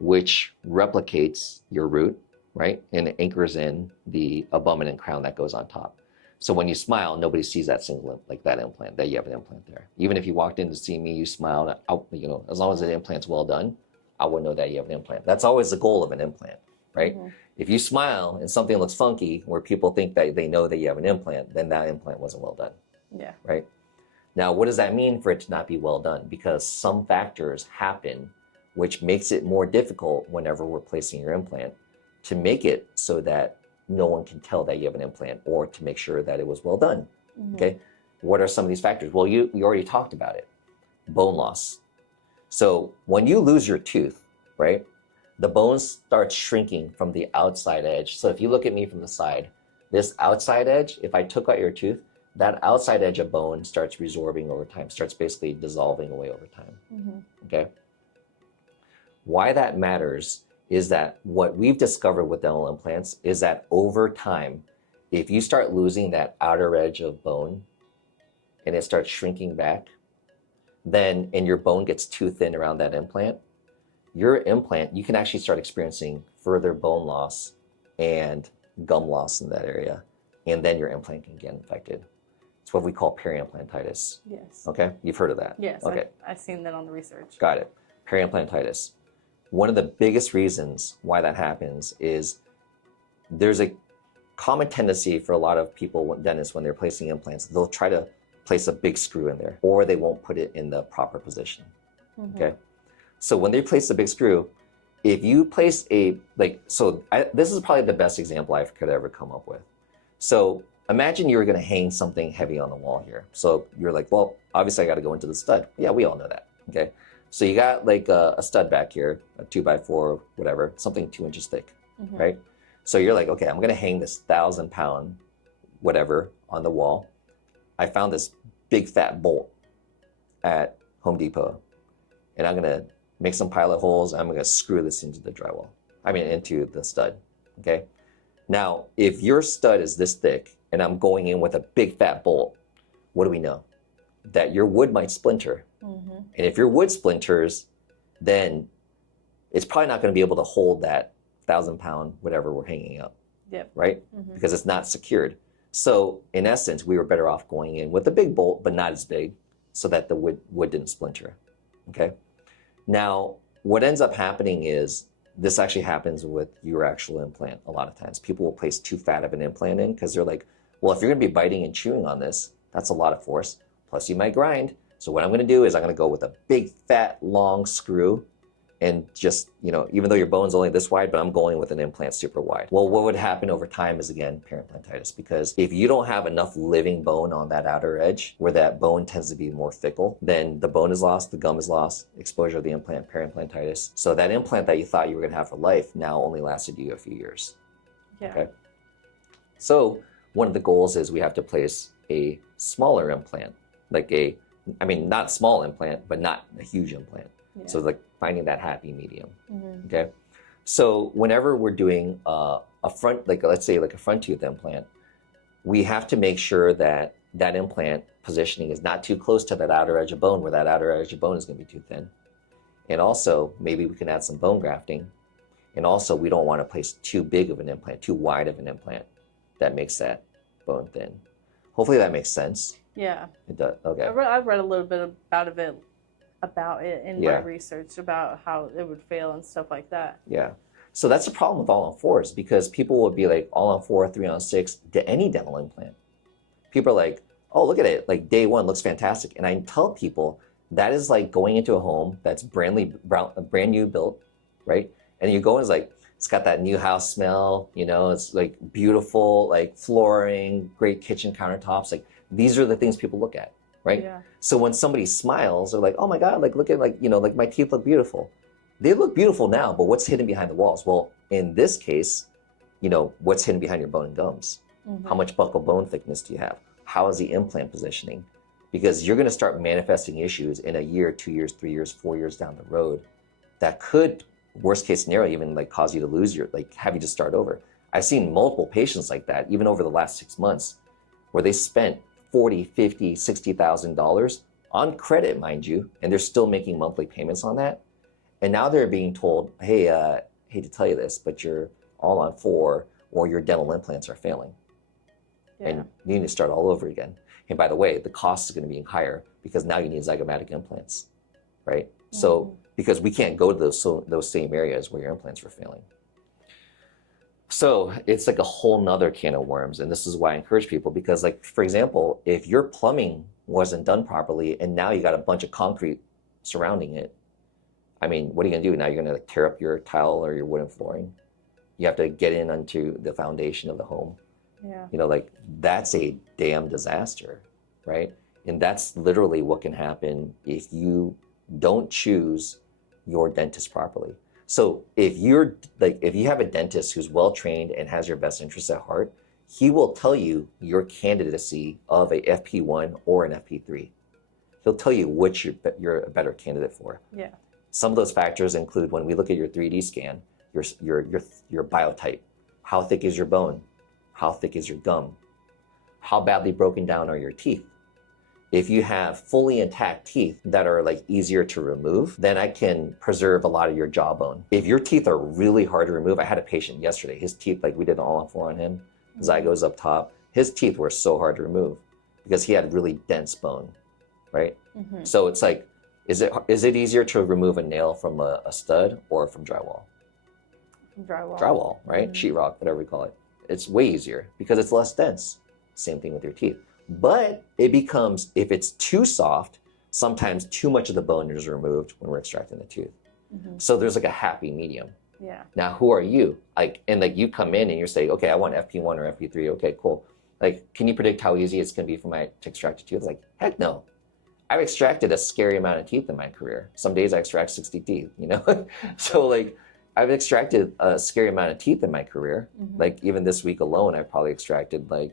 which replicates your root, right? And it anchors in the abutment and crown that goes on top. So when you smile, nobody sees that single, like that implant, that you have an implant there. Even if you walked in to see me, you smiled, you know, as long as the implant's well done, I would know that you have an implant. That's always the goal of an implant, right? If you smile and something looks funky where people think that they know that you have an implant, then that implant wasn't well done. Right? Now, what does that mean for it to not be well done? Because some factors happen which makes it more difficult whenever we're placing your implant to make it so that no one can tell that you have an implant or to make sure that it was well done. Okay? What are some of these factors? Well, you already talked about it. Bone loss. So when you lose your tooth, right, the bone starts shrinking from the outside edge. So if you look at me from the side, this outside edge, if I took out your tooth, that outside edge of bone starts resorbing over time, starts basically dissolving away over time. Okay? Why that matters is that what we've discovered with dental implants is that over time, if you start losing that outer edge of bone and it starts shrinking back, then, and your bone gets too thin around that implant, your implant, you can actually start experiencing further bone loss and gum loss in that area. And then your implant can get infected. It's what we call peri-implantitis. Okay, you've heard of that? Okay, I've seen that on the research. Got it. Peri-implantitis. One of the biggest reasons why that happens is there's a common tendency for a lot of people, dentists, when they're placing implants, they'll try to place a big screw in there, or they won't put it in the proper position. Okay, so when they place a big screw, if you place a, this is probably the best example I could ever come up with. So imagine you were going to hang something heavy on the wall here. So you're like, well, obviously I got to go into the stud. Yeah, we all know that. Okay. So you got like a stud back here, a 2x4, whatever, something 2 inches thick, right? So you're like, okay, I'm going to hang this 1,000-pound whatever on the wall. I found this big fat bolt at Home Depot, and I'm going to make some pilot holes. I'm going to screw this into the drywall. Into the stud. Okay. Now, if your stud is this thick and I'm going in with a big fat bolt, what do we know? That your wood might splinter. And if your wood splinters, then it's probably not going to be able to hold that 1,000-pound whatever we're hanging up, right? Because it's not secured. So in essence, we were better off going in with a big bolt, but not as big, so that the wood didn't splinter. Okay. Now, what ends up happening is this actually happens with your actual implant a lot of times. People will place too fat of an implant in because they're like, well, if you're going to be biting and chewing on this, that's a lot of force. Plus, you might grind. So what I'm going to do is I'm going to go with a big, fat, long screw and just, you know, even though your bone's only this wide, but I'm going with an implant super wide. Well, what would happen over time is, again, peri-implantitis, because if you don't have enough living bone on that outer edge where that bone tends to be more fickle, then the bone is lost, the gum is lost, exposure of the implant, peri-implantitis. So that implant that you thought you were going to have for life now only lasted you a few years. Okay. So one of the goals is we have to place a smaller implant, like not a small implant, but not a huge implant. So like finding that happy medium. Okay. So whenever we're doing a front, let's say a front tooth implant, we have to make sure that that implant positioning is not too close to that outer edge of bone, where that outer edge of bone is going to be too thin. And also maybe we can add some bone grafting. And also we don't want to place too big of an implant, too wide of an implant that makes that bone thin. Hopefully that makes sense. Yeah. It does. Okay. I've read a little bit about it in my research about how it would fail and stuff like that. Yeah. So that's the problem with all-on-4s, because people would be like all-on-4, 3-on-6 to any dental implant. People are like, oh, look at it, like day one looks fantastic. And I tell people that is like going into a home that's brand new built, right? And you go and it's like, it's got that new house smell, you know, it's like beautiful, like flooring, great kitchen countertops. Like these are the things people look at, right? Yeah. So when somebody smiles, they're like, oh my God, like look at, like, you know, like my teeth look beautiful. They look beautiful now, but what's hidden behind the walls? Well, in this case, you know, what's hidden behind your bone and gums? How much buccal bone thickness do you have? How is the implant positioning? Because you're going to start manifesting issues in a year, 2 years, 3 years, 4 years down the road that could, worst case scenario, even like cause you to lose your, like have you just start over. I've seen multiple patients like that, even over the last 6 months, where they spent $40, $50, $60,000 on credit, mind you, and they're still making monthly payments on that. And now they're being told, hey, hate to tell you this, but your all-on-4 or your dental implants are failing. Yeah. And you need to start all over again. And by the way, the cost is going to be higher because now you need zygomatic implants, right? So because we can't go to those same areas where your implants were failing. So it's like a whole nother can of worms. And this is why I encourage people, because like, for example, if your plumbing wasn't done properly and now you got a bunch of concrete surrounding it, I mean, what are you going to do? Now you're going to like tear up your tile or your wooden flooring. You have to get in onto the foundation of the home. Yeah. You know, like that's a damn disaster, right? And that's literally what can happen if you don't choose your dentist properly. So if you're like, if you have a dentist who's well-trained and has your best interests at heart, he will tell you your candidacy of a FP1 or an FP3. He'll tell you which you're a better candidate for. Yeah. Some of those factors include, when we look at your 3D scan, your biotype. How thick is your bone? How thick is your gum? How badly broken down are your teeth? If you have fully intact teeth that are like easier to remove, then I can preserve a lot of your jawbone. If your teeth are really hard to remove, I had a patient yesterday, his teeth, like we did an all-on-4 on him, zygos up top, his teeth were so hard to remove because he had really dense bone, right? So it's like, is it easier to remove a nail from a stud or from drywall? Drywall. Drywall, right? Sheetrock, whatever we call it. It's way easier because it's less dense. Same thing with your teeth. But it becomes, if it's too soft, sometimes too much of the bone is removed when we're extracting the tooth. So there's like a happy medium. Yeah. Now, who are you? Like, and like you come in and you're saying, okay, I want FP1 or FP3. Okay, cool. Like, can you predict how easy it's going to be for to extract a tooth? Like, heck no. I've extracted a scary amount of teeth in my career. Some days I extract 60 teeth, you know? So like, I've extracted a scary amount of teeth in my career. Like even this week alone, I probably extracted like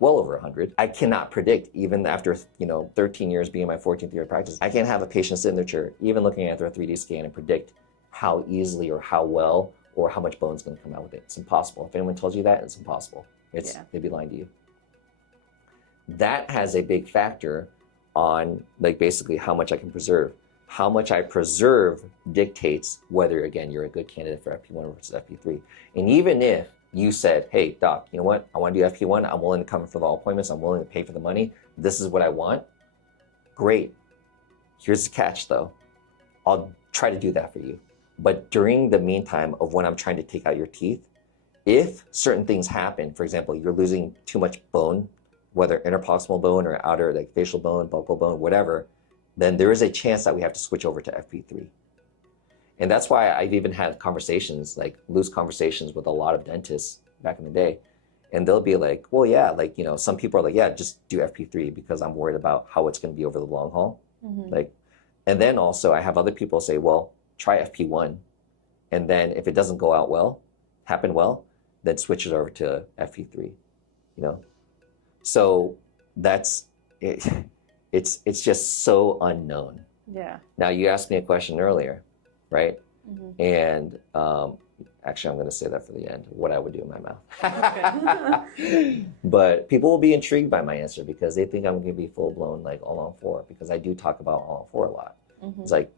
well over 100. I cannot predict, even after 13 years being my 14th year of practice, I can't have a patient sit in their chair, even looking at their 3D scan, and predict how easily or how well or how much bone's going to come out with it. It's impossible. If anyone tells you that, it's impossible. They'd be lying to you. That has a big factor on like basically how much I can preserve. How much I preserve dictates whether, again, you're a good candidate for FP1 versus FP3. And even if you said, hey, doc, you know what? I want to do FP1. I'm willing to come for all appointments. I'm willing to pay for the money. This is what I want. Great. Here's the catch, though. I'll try to do that for you. But during the meantime of when I'm trying to take out your teeth, if certain things happen, for example, you're losing too much bone, whether interproximal bone or outer like facial bone, buccal bone, whatever, then there is a chance that we have to switch over to FP3. And that's why I've even had conversations, like loose conversations with a lot of dentists back in the day. And they'll be like, well, yeah, like, some people are like, yeah, just do FP3 because I'm worried about how it's going to be over the long haul. Like, and then also I have other people say, well, try FP1. And then if it doesn't happen well, then switch it over to FP3, So that's it. It's just so unknown. Yeah. Now you asked me a question earlier, right? And actually, I'm going to say that for the end, what I would do in my mouth. Okay. But people will be intrigued by my answer because they think I'm going to be full-blown like all-on-4, because I do talk about all-on-4 a lot. It's like,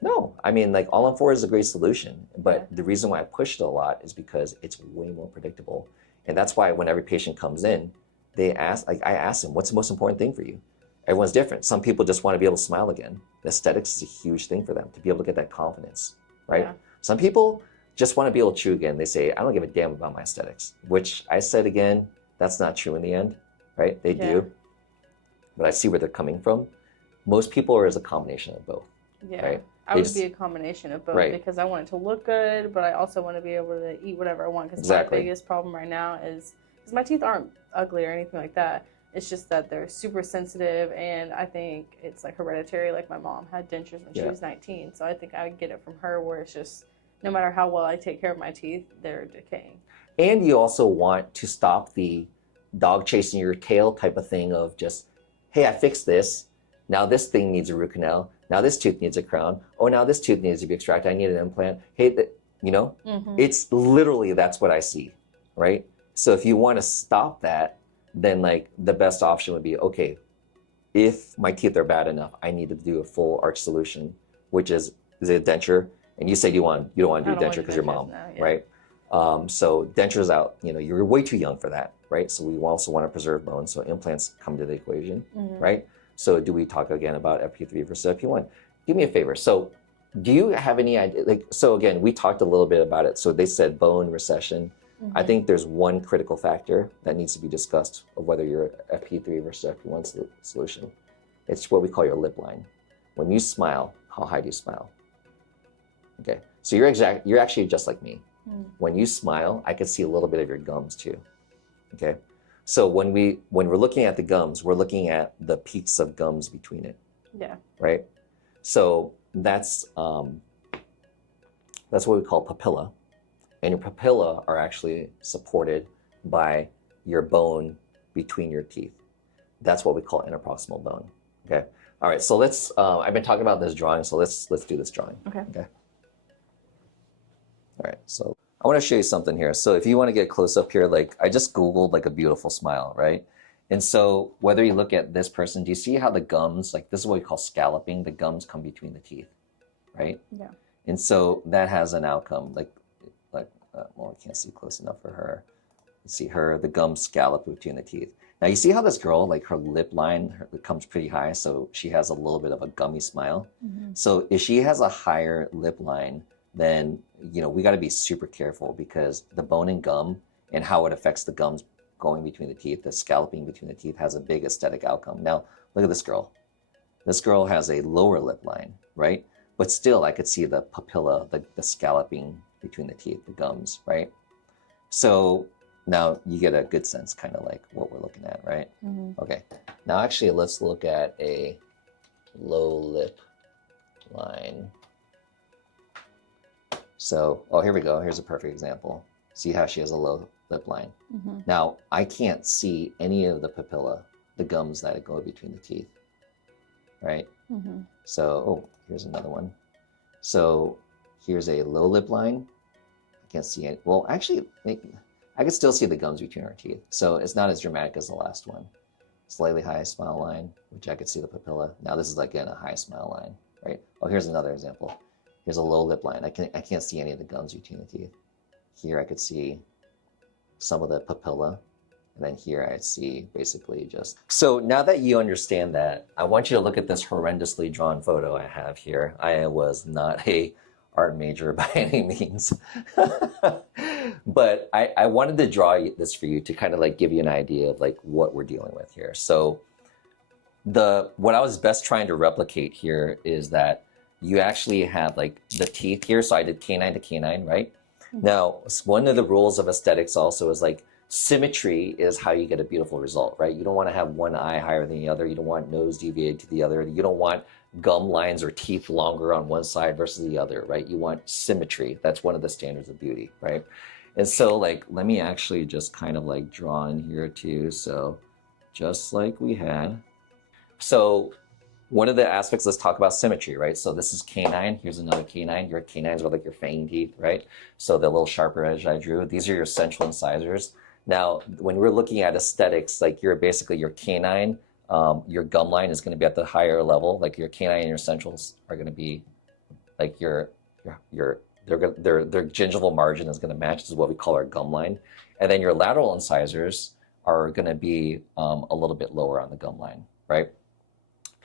no, I mean, like all-on-4 is a great solution, but the reason why I push it a lot is because it's way more predictable. And that's why when every patient comes in, I ask them, what's the most important thing for you? Everyone's different. Some people just want to be able to smile again. Aesthetics is a huge thing for them, to be able to get that confidence, right? Yeah. Some people just want to be able to chew again. They say, I don't give a damn about my aesthetics, which I said again, that's not true in the end, right? They do, but I see where they're coming from. Most people are as a combination of both. Yeah. Right? I would be a combination of both because I want it to look good, but I also want to be able to eat whatever I want. Because my biggest problem right now is because my teeth aren't ugly or anything like that. It's just that they're super sensitive, and I think it's like hereditary. Like my mom had dentures when she was 19, so I think I would get it from her, where it's just no matter how well I take care of my teeth, they're decaying. And you also want to stop the dog chasing your tail type of thing of just, hey, I fixed this. Now this thing needs a root canal. Now this tooth needs a crown. Oh, now this tooth needs to be extracted. I need an implant. Hey, it's literally, that's what I see, right? So if you want to stop that, then like the best option would be, okay, if my teeth are bad enough, I need to do a full arch solution, which is it a denture? And you say you don't want to do denture because your mom, right? So dentures out, you're way too young for that, right? So we also want to preserve bone. So implants come to the equation, right? So do we talk again about FP3 versus FP1? Do me a favor. So do you have any idea? So again, we talked a little bit about it. So they said bone recession. I think there's one critical factor that needs to be discussed of whether you're FP3 versus FP1 solution. It's what we call your lip line. When you smile, how high do you smile? Okay, so you're actually just like me. When you smile, I can see a little bit of your gums too. Okay, so when we're looking at the gums, we're looking at the peaks of gums between it. Yeah. Right. So that's what we call papilla. And your papilla are actually supported by your bone between your teeth. That's what we call interproximal bone. Okay. All right. So let's. I've been talking about this drawing, so let's do this drawing. Okay. Okay. All right. So I want to show you something here. So if you want to get close up here, like I just Googled like a beautiful smile, right? And so whether you look at this person, do you see how the gums, like this is what we call scalloping? The gums come between the teeth, right? Yeah. And so that has an outcome, well, I can't see close enough for her. Let's see the gums scallop between the teeth. Now you see how this girl, like her lip line comes pretty high, so she has a little bit of a gummy smile. So if she has a higher lip line, then we got to be super careful because the bone and gum and how it affects the gums going between the teeth, the scalloping between the teeth has a big aesthetic outcome. Now look at this girl. This girl has a lower lip line, right? But still, I could see the papilla, the scalloping between the teeth, the gums, right? So now you get a good sense, kind of like what we're looking at, right? Okay. Now actually, let's look at a low lip line. So, here we go. Here's a perfect example. See how she has a low lip line. Now, I can't see any of the papilla, the gums that go between the teeth, right? So, here's another one. So here's a low lip line. I can't see it. Well, actually, I can still see the gums between our teeth. So it's not as dramatic as the last one. Slightly high smile line, which I could see the papilla. Now this is again a high smile line, right? Here's another example. Here's a low lip line. I can't see any of the gums between the teeth. Here I could see some of the papilla. And then here I see basically just. So now that you understand that, I want you to look at this horrendously drawn photo I have here. I was not a art major by any means. But I wanted to draw this for you to kind of like give you an idea of like what we're dealing with here. So what I was best trying to replicate here is that you actually have like the teeth here. So I did canine to canine, right? Now, one of the rules of aesthetics also is like symmetry is how you get a beautiful result, right? You don't want to have one eye higher than the other. You don't want nose deviated to the other. You don't want gum lines or teeth longer on one side versus the other, right? You want symmetry. That's one of the standards of beauty, right? And so like, let me actually just kind of like draw in here too. So just like we had. So one of the aspects, let's talk about symmetry, right? So this is canine. Here's another canine. Your canines are like your fang teeth, right? So the little sharper edge I drew, these are your central incisors. Now, when we're looking at aesthetics, like you're basically your canine, your gum line is going to be at the higher level. Like your canine and your centrals are going to be like their gingival margin is going to match. This is what we call our gum line. And then your lateral incisors are going to be a little bit lower on the gum line, right?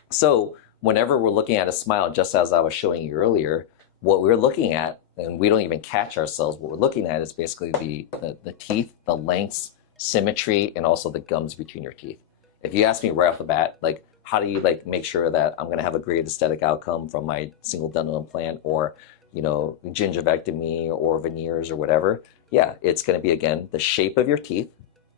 So whenever we're looking at a smile, just as I was showing you earlier, what we're looking at and we don't even catch ourselves. What we're looking at is basically the teeth, the lengths, symmetry, and also the gums between your teeth. If you ask me right off the bat, like, how do you like make sure that I'm going to have a great aesthetic outcome from my single dental implant, or, you know, gingivectomy or veneers or whatever? Yeah, it's going to be, again, the shape of your teeth,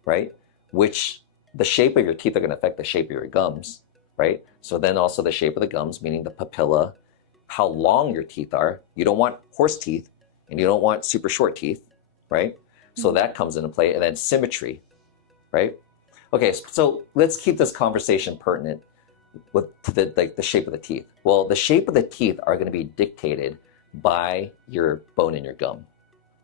right? Which the shape of your teeth are going to affect the shape of your gums, right? So then also the shape of the gums, meaning the papilla, how long your teeth are. You don't want horse teeth and you don't want super short teeth, right? So that comes into play. And then symmetry, right? Okay, so let's keep this conversation pertinent with the shape of the teeth. Well, the shape of the teeth are going to be dictated by your bone in your gum.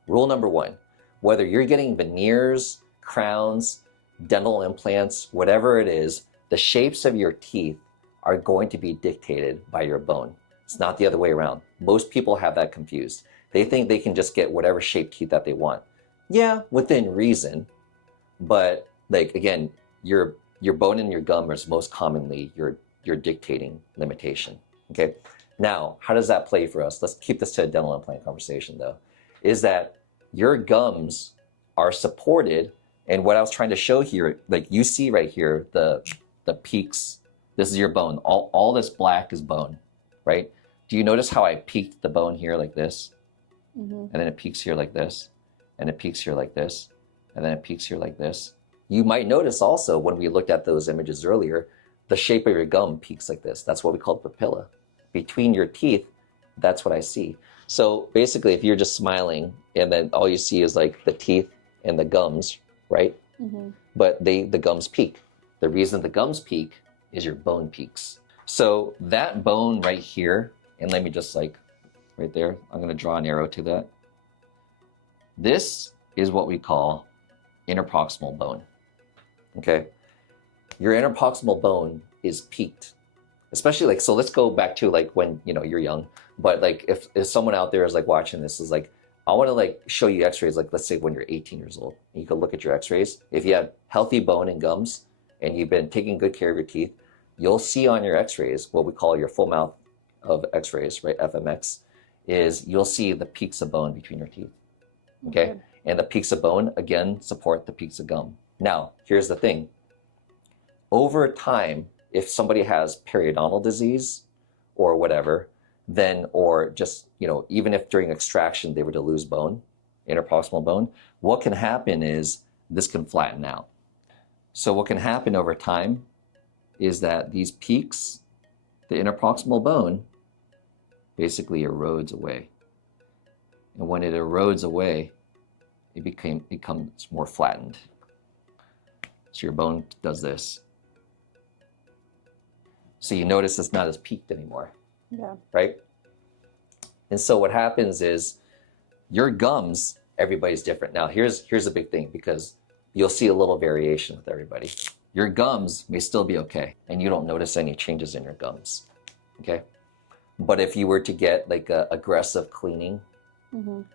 Rule number one, whether you're getting veneers, crowns, dental implants, whatever it is, the shapes of your teeth are going to be dictated by your bone. It's not the other way around. Most people have that confused. They think they can just get whatever shaped teeth that they want. Yeah, within reason, but like, again, your bone in your gum is most commonly your dictating limitation. Okay. Now, how does that play for us? Let's keep this to a dental implant conversation though, is that your gums are supported. And what I was trying to show here, like you see right here, the peaks, this is your bone. All this black is bone, right? Do you notice how I peaked the bone here like this? And then it peaks here like this, and it peaks here like this, and then it peaks here like this. You might notice also when we looked at those images earlier, the shape of your gum peaks like this. That's what we call papilla. Between your teeth, that's what I see. So basically, if you're just smiling and then all you see is like the teeth and the gums, right? But the gums peak. The reason the gums peak is your bone peaks. So that bone right here, and let me just like, right there, I'm gonna draw an arrow to that. This is what we call interproximal bone, okay? Your interproximal bone is peaked, especially like, so let's go back to like when, you know, you're young, but like if someone out there is like watching this is like, I wanna like show you x-rays, like let's say when you're 18 years old, and you can look at your x-rays. If you have healthy bone and gums and you've been taking good care of your teeth, you'll see on your x-rays, what we call your full mouth of x-rays, right, FMX, is you'll see the peaks of bone between your teeth, okay? And the peaks of bone, again, support the peaks of gum. Now, here's the thing. Over time, if somebody has periodontal disease or whatever, then, or just, you know, even if during extraction they were to lose bone, interproximal bone, what can happen is this can flatten out. So what can happen over time is that these peaks, the interproximal bone, basically erodes away. And when it erodes away, it becomes more flattened. So your bone does this. So you notice it's not as peaked anymore. Yeah. Right? And so what happens is your gums, everybody's different. Now here's a big thing, because you'll see a little variation with everybody. Your gums may still be okay, and you don't notice any changes in your gums, okay? But if you were to get like a aggressive cleaning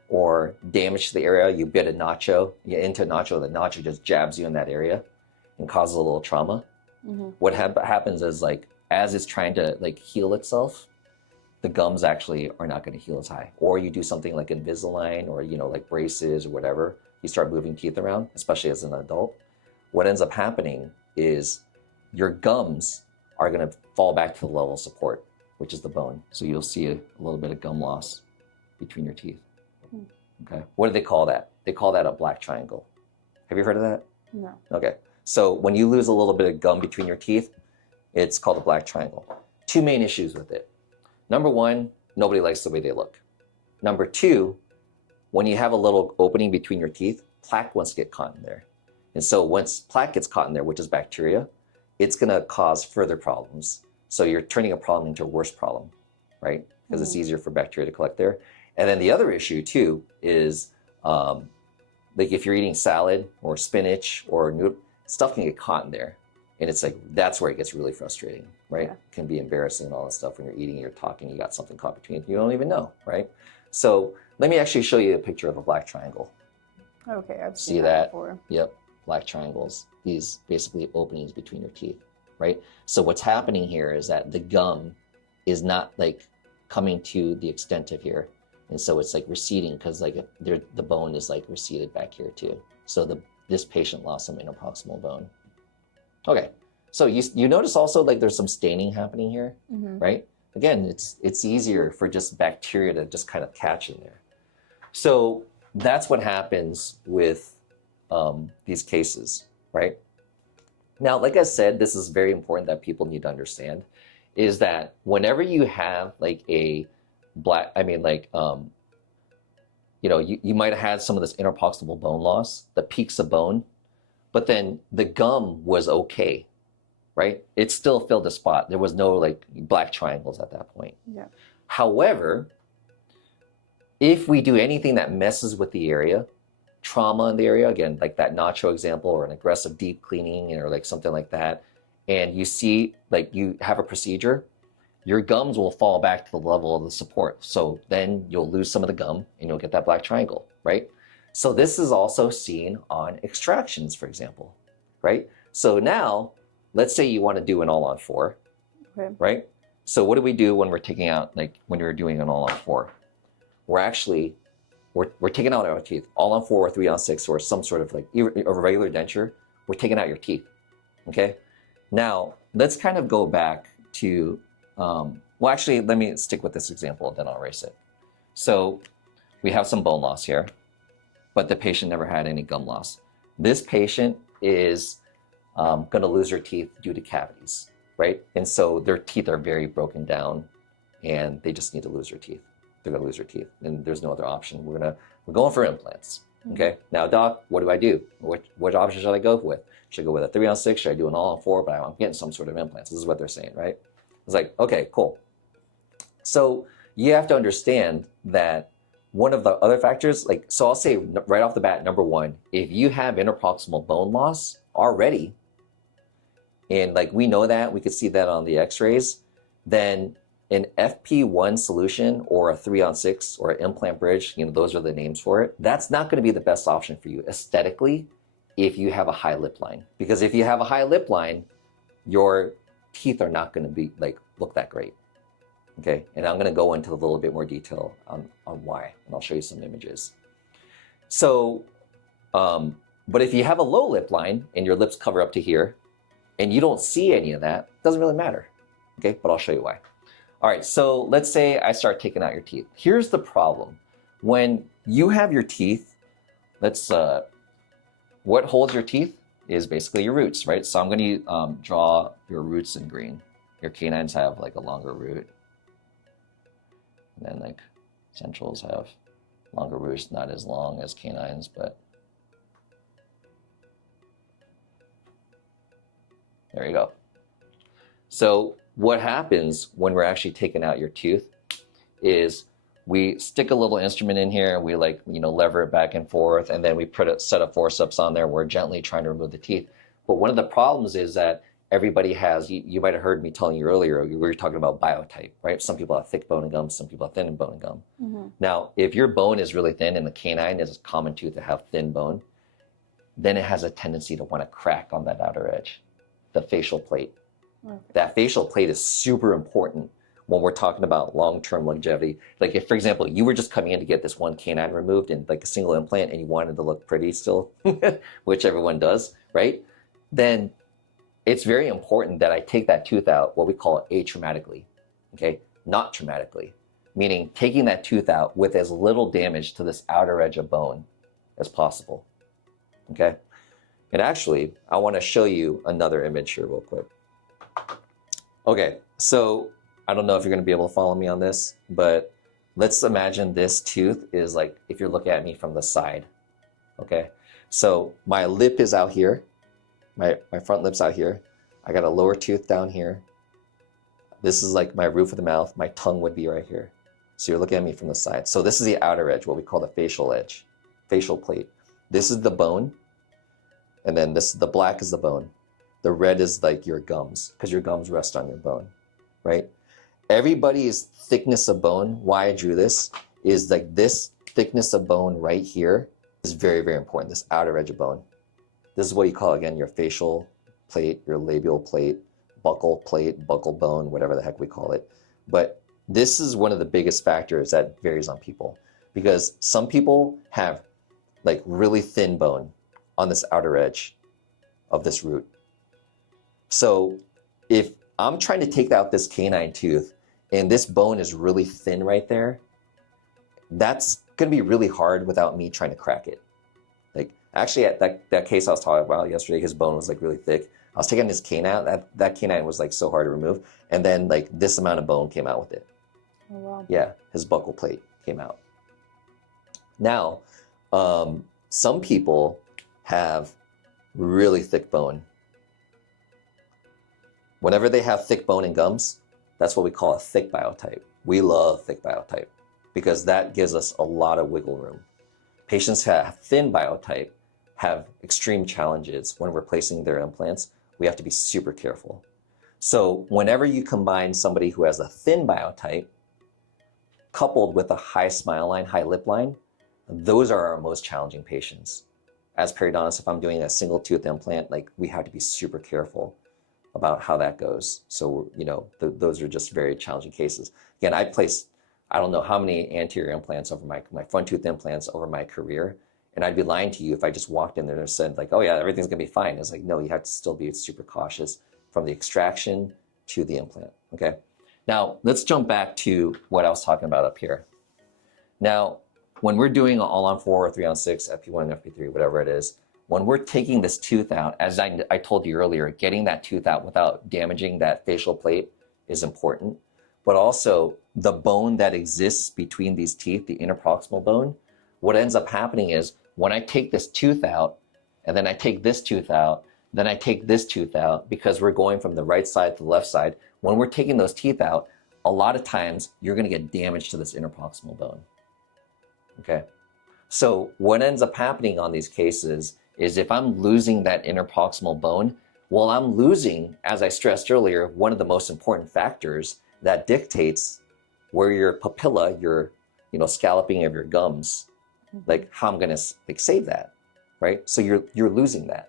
or damage to the area, you bit a nacho, you into a nacho, the nacho just jabs you in that area and causes a little trauma. What happens is, like, as it's trying to like heal itself, the gums actually are not going to heal as high. Or you do something like Invisalign or, you know, like braces or whatever, you start moving teeth around, especially as an adult. What ends up happening is your gums are going to fall back to the level of support, which is the bone. So you'll see a little bit of gum loss between your teeth. Okay. What do they call that? They call that a black triangle. Have you heard of that? No. Okay. So when you lose a little bit of gum between your teeth, it's called a black triangle. Two main issues with it. Number one, nobody likes the way they look. Number two, when you have a little opening between your teeth, plaque wants to get caught in there. And so once plaque gets caught in there, which is bacteria, it's going to cause further problems. So you're turning a problem into a worse problem, right? Because it's easier for bacteria to collect there. And then the other issue too is, like if you're eating salad or spinach or noodle, stuff can get caught in there. And it's like, that's where it gets really frustrating, right? Yeah. It can be embarrassing and all that stuff when you're eating, you're talking, you got something caught between you don't even know, right? So let me actually show you a picture of a black triangle. Okay, I've seen seen that before. Yep, black triangles, these basically openings between your teeth, right? So what's happening here is that the gum is not like coming to the extent of here. And so it's like receding because like the bone is like receded back here too. So this patient lost some interproximal bone. Okay, so you notice also like there's some staining happening here, right? Again, it's easier for just bacteria to just kind of catch in there. So that's what happens with these cases, right? Now, like I said, this is very important that people need to understand, is that whenever you have like a you might have had some of this interproximal bone loss, the peaks of bone, but then the gum was okay, right? It still filled the spot. There was no like black triangles at that point. Yeah. However, if we do anything that messes with the area, trauma in the area, again, like that nacho example or an aggressive deep cleaning or like something like that, and you see like you have a procedure, your gums will fall back to the level of the support. So then you'll lose some of the gum and you'll get that black triangle, right? So this is also seen on extractions, for example, right? So now, let's say you want to do an all-on-4, okay, right? So what do we do when we're taking out, like when you're doing an all-on-4? We're taking out our teeth, all-on-4 or 3-on-6 or some sort of like a regular denture, we're taking out your teeth, okay? Now, let's kind of go back to, well, actually, let me stick with this example, then I'll erase it. So we have some bone loss here, but the patient never had any gum loss. This patient is going to lose their teeth due to cavities, right? And so their teeth are very broken down and they just need to lose their teeth. They're going to lose their teeth and there's no other option. We're going for implants, okay? Now, doc, what do I do? What option should I go with? Should I go with a 3-on-6? Should I do an all-on-4? But I'm getting some sort of implants. This is what they're saying, right? It's like, okay, cool. So you have to understand that one of the other factors, like, so I'll say right off the bat, number one, if you have interproximal bone loss already, and like we know that, we could see that on the x-rays, then an FP1 solution or a 3-on-6 or an implant bridge, those are the names for it, that's not going to be the best option for you aesthetically if you have a high lip line. Because if you have a high lip line, your teeth are not going to be like look that great. Okay, and I'm going to go into a little bit more detail on why, and I'll show you some images. So, but if you have a low lip line and your lips cover up to here, and you don't see any of that, it doesn't really matter. Okay, but I'll show you why. All right, so let's say I start taking out your teeth. Here's the problem. When you have your teeth, what holds your teeth is basically your roots, right? So I'm going to draw your roots in green. Your canines have like a longer root. And then like centrals have longer roots, not as long as canines, but there you go. So what happens when we're actually taking out your tooth is we stick a little instrument in here and we lever it back and forth, and then we put a set of forceps on there. We're gently trying to remove the teeth. But one of the problems is that everybody has, you might have heard me telling you earlier, we were talking about biotype, right? Some people have thick bone and gum, some people have thin bone and gum. Mm-hmm. Now, if your bone is really thin and the canine is a common tooth to have thin bone, then it has a tendency to want to crack on that outer edge, the facial plate. Okay. That facial plate is super important when we're talking about long-term longevity. Like if, for example, you were just coming in to get this one canine removed in like a single implant and you wanted to look pretty still, which everyone does, right? Then it's very important that I take that tooth out, what we call atraumatically, okay? Not traumatically, meaning taking that tooth out with as little damage to this outer edge of bone as possible, okay? And actually, I want to show you another image here real quick. Okay, so I don't know if you're going to be able to follow me on this, but let's imagine this tooth is like, if you're looking at me from the side, okay? So my lip is out here. My front lip's out here. I got a lower tooth down here. This is like my roof of the mouth. My tongue would be right here. So you're looking at me from the side. So this is the outer edge, what we call the facial edge, facial plate. This is the bone. And then the black is the bone. The red is like your gums, because your gums rest on your bone, right? Everybody's thickness of bone, why I drew this, is like this thickness of bone right here is very, very important, this outer edge of bone. This is what you call, again, your facial plate, your labial plate, buccal bone, whatever the heck we call it. But this is one of the biggest factors that varies on people, because some people have like really thin bone on this outer edge of this root. So if I'm trying to take out this canine tooth and this bone is really thin right there, that's going to be really hard without me trying to crack it. Like actually at that case I was talking about yesterday, his bone was like really thick. I was taking his canine out, that canine was like so hard to remove, and then like this amount of bone came out with it. Oh, wow. Yeah, his buccal plate came out. Now, some people have really thick bone. Whenever they have thick bone and gums, that's what we call a thick biotype. We love thick biotype because that gives us a lot of wiggle room. Patients who have thin biotype have extreme challenges when replacing their implants. We have to be super careful. So whenever you combine somebody who has a thin biotype coupled with a high smile line, high lip line, those are our most challenging patients. As periodontists, if I'm doing a single tooth implant, like we have to be super careful about how that goes. So, you know, those are just very challenging cases. Again, I placed, I don't know how many anterior implants over my front tooth implants over my career. And I'd be lying to you if I just walked in there and said like, oh yeah, everything's gonna be fine. It's like, no, you have to still be super cautious from the extraction to the implant, okay? Now, let's jump back to what I was talking about up here. Now, when we're doing an all-on-4 or 3-on-6, FP1 and FP3, whatever it is, when we're taking this tooth out, as I told you earlier, getting that tooth out without damaging that facial plate is important. But also, the bone that exists between these teeth, the interproximal bone, what ends up happening is when I take this tooth out, and then I take this tooth out, then I take this tooth out, because we're going from the right side to the left side, when we're taking those teeth out, a lot of times you're gonna get damage to this interproximal bone, okay? So what ends up happening on these cases is if I'm losing that interproximal bone, well, I'm losing, as I stressed earlier, one of the most important factors that dictates where your papilla, your, you know, scalloping of your gums, like how I'm gonna like save that, right? So you're losing that.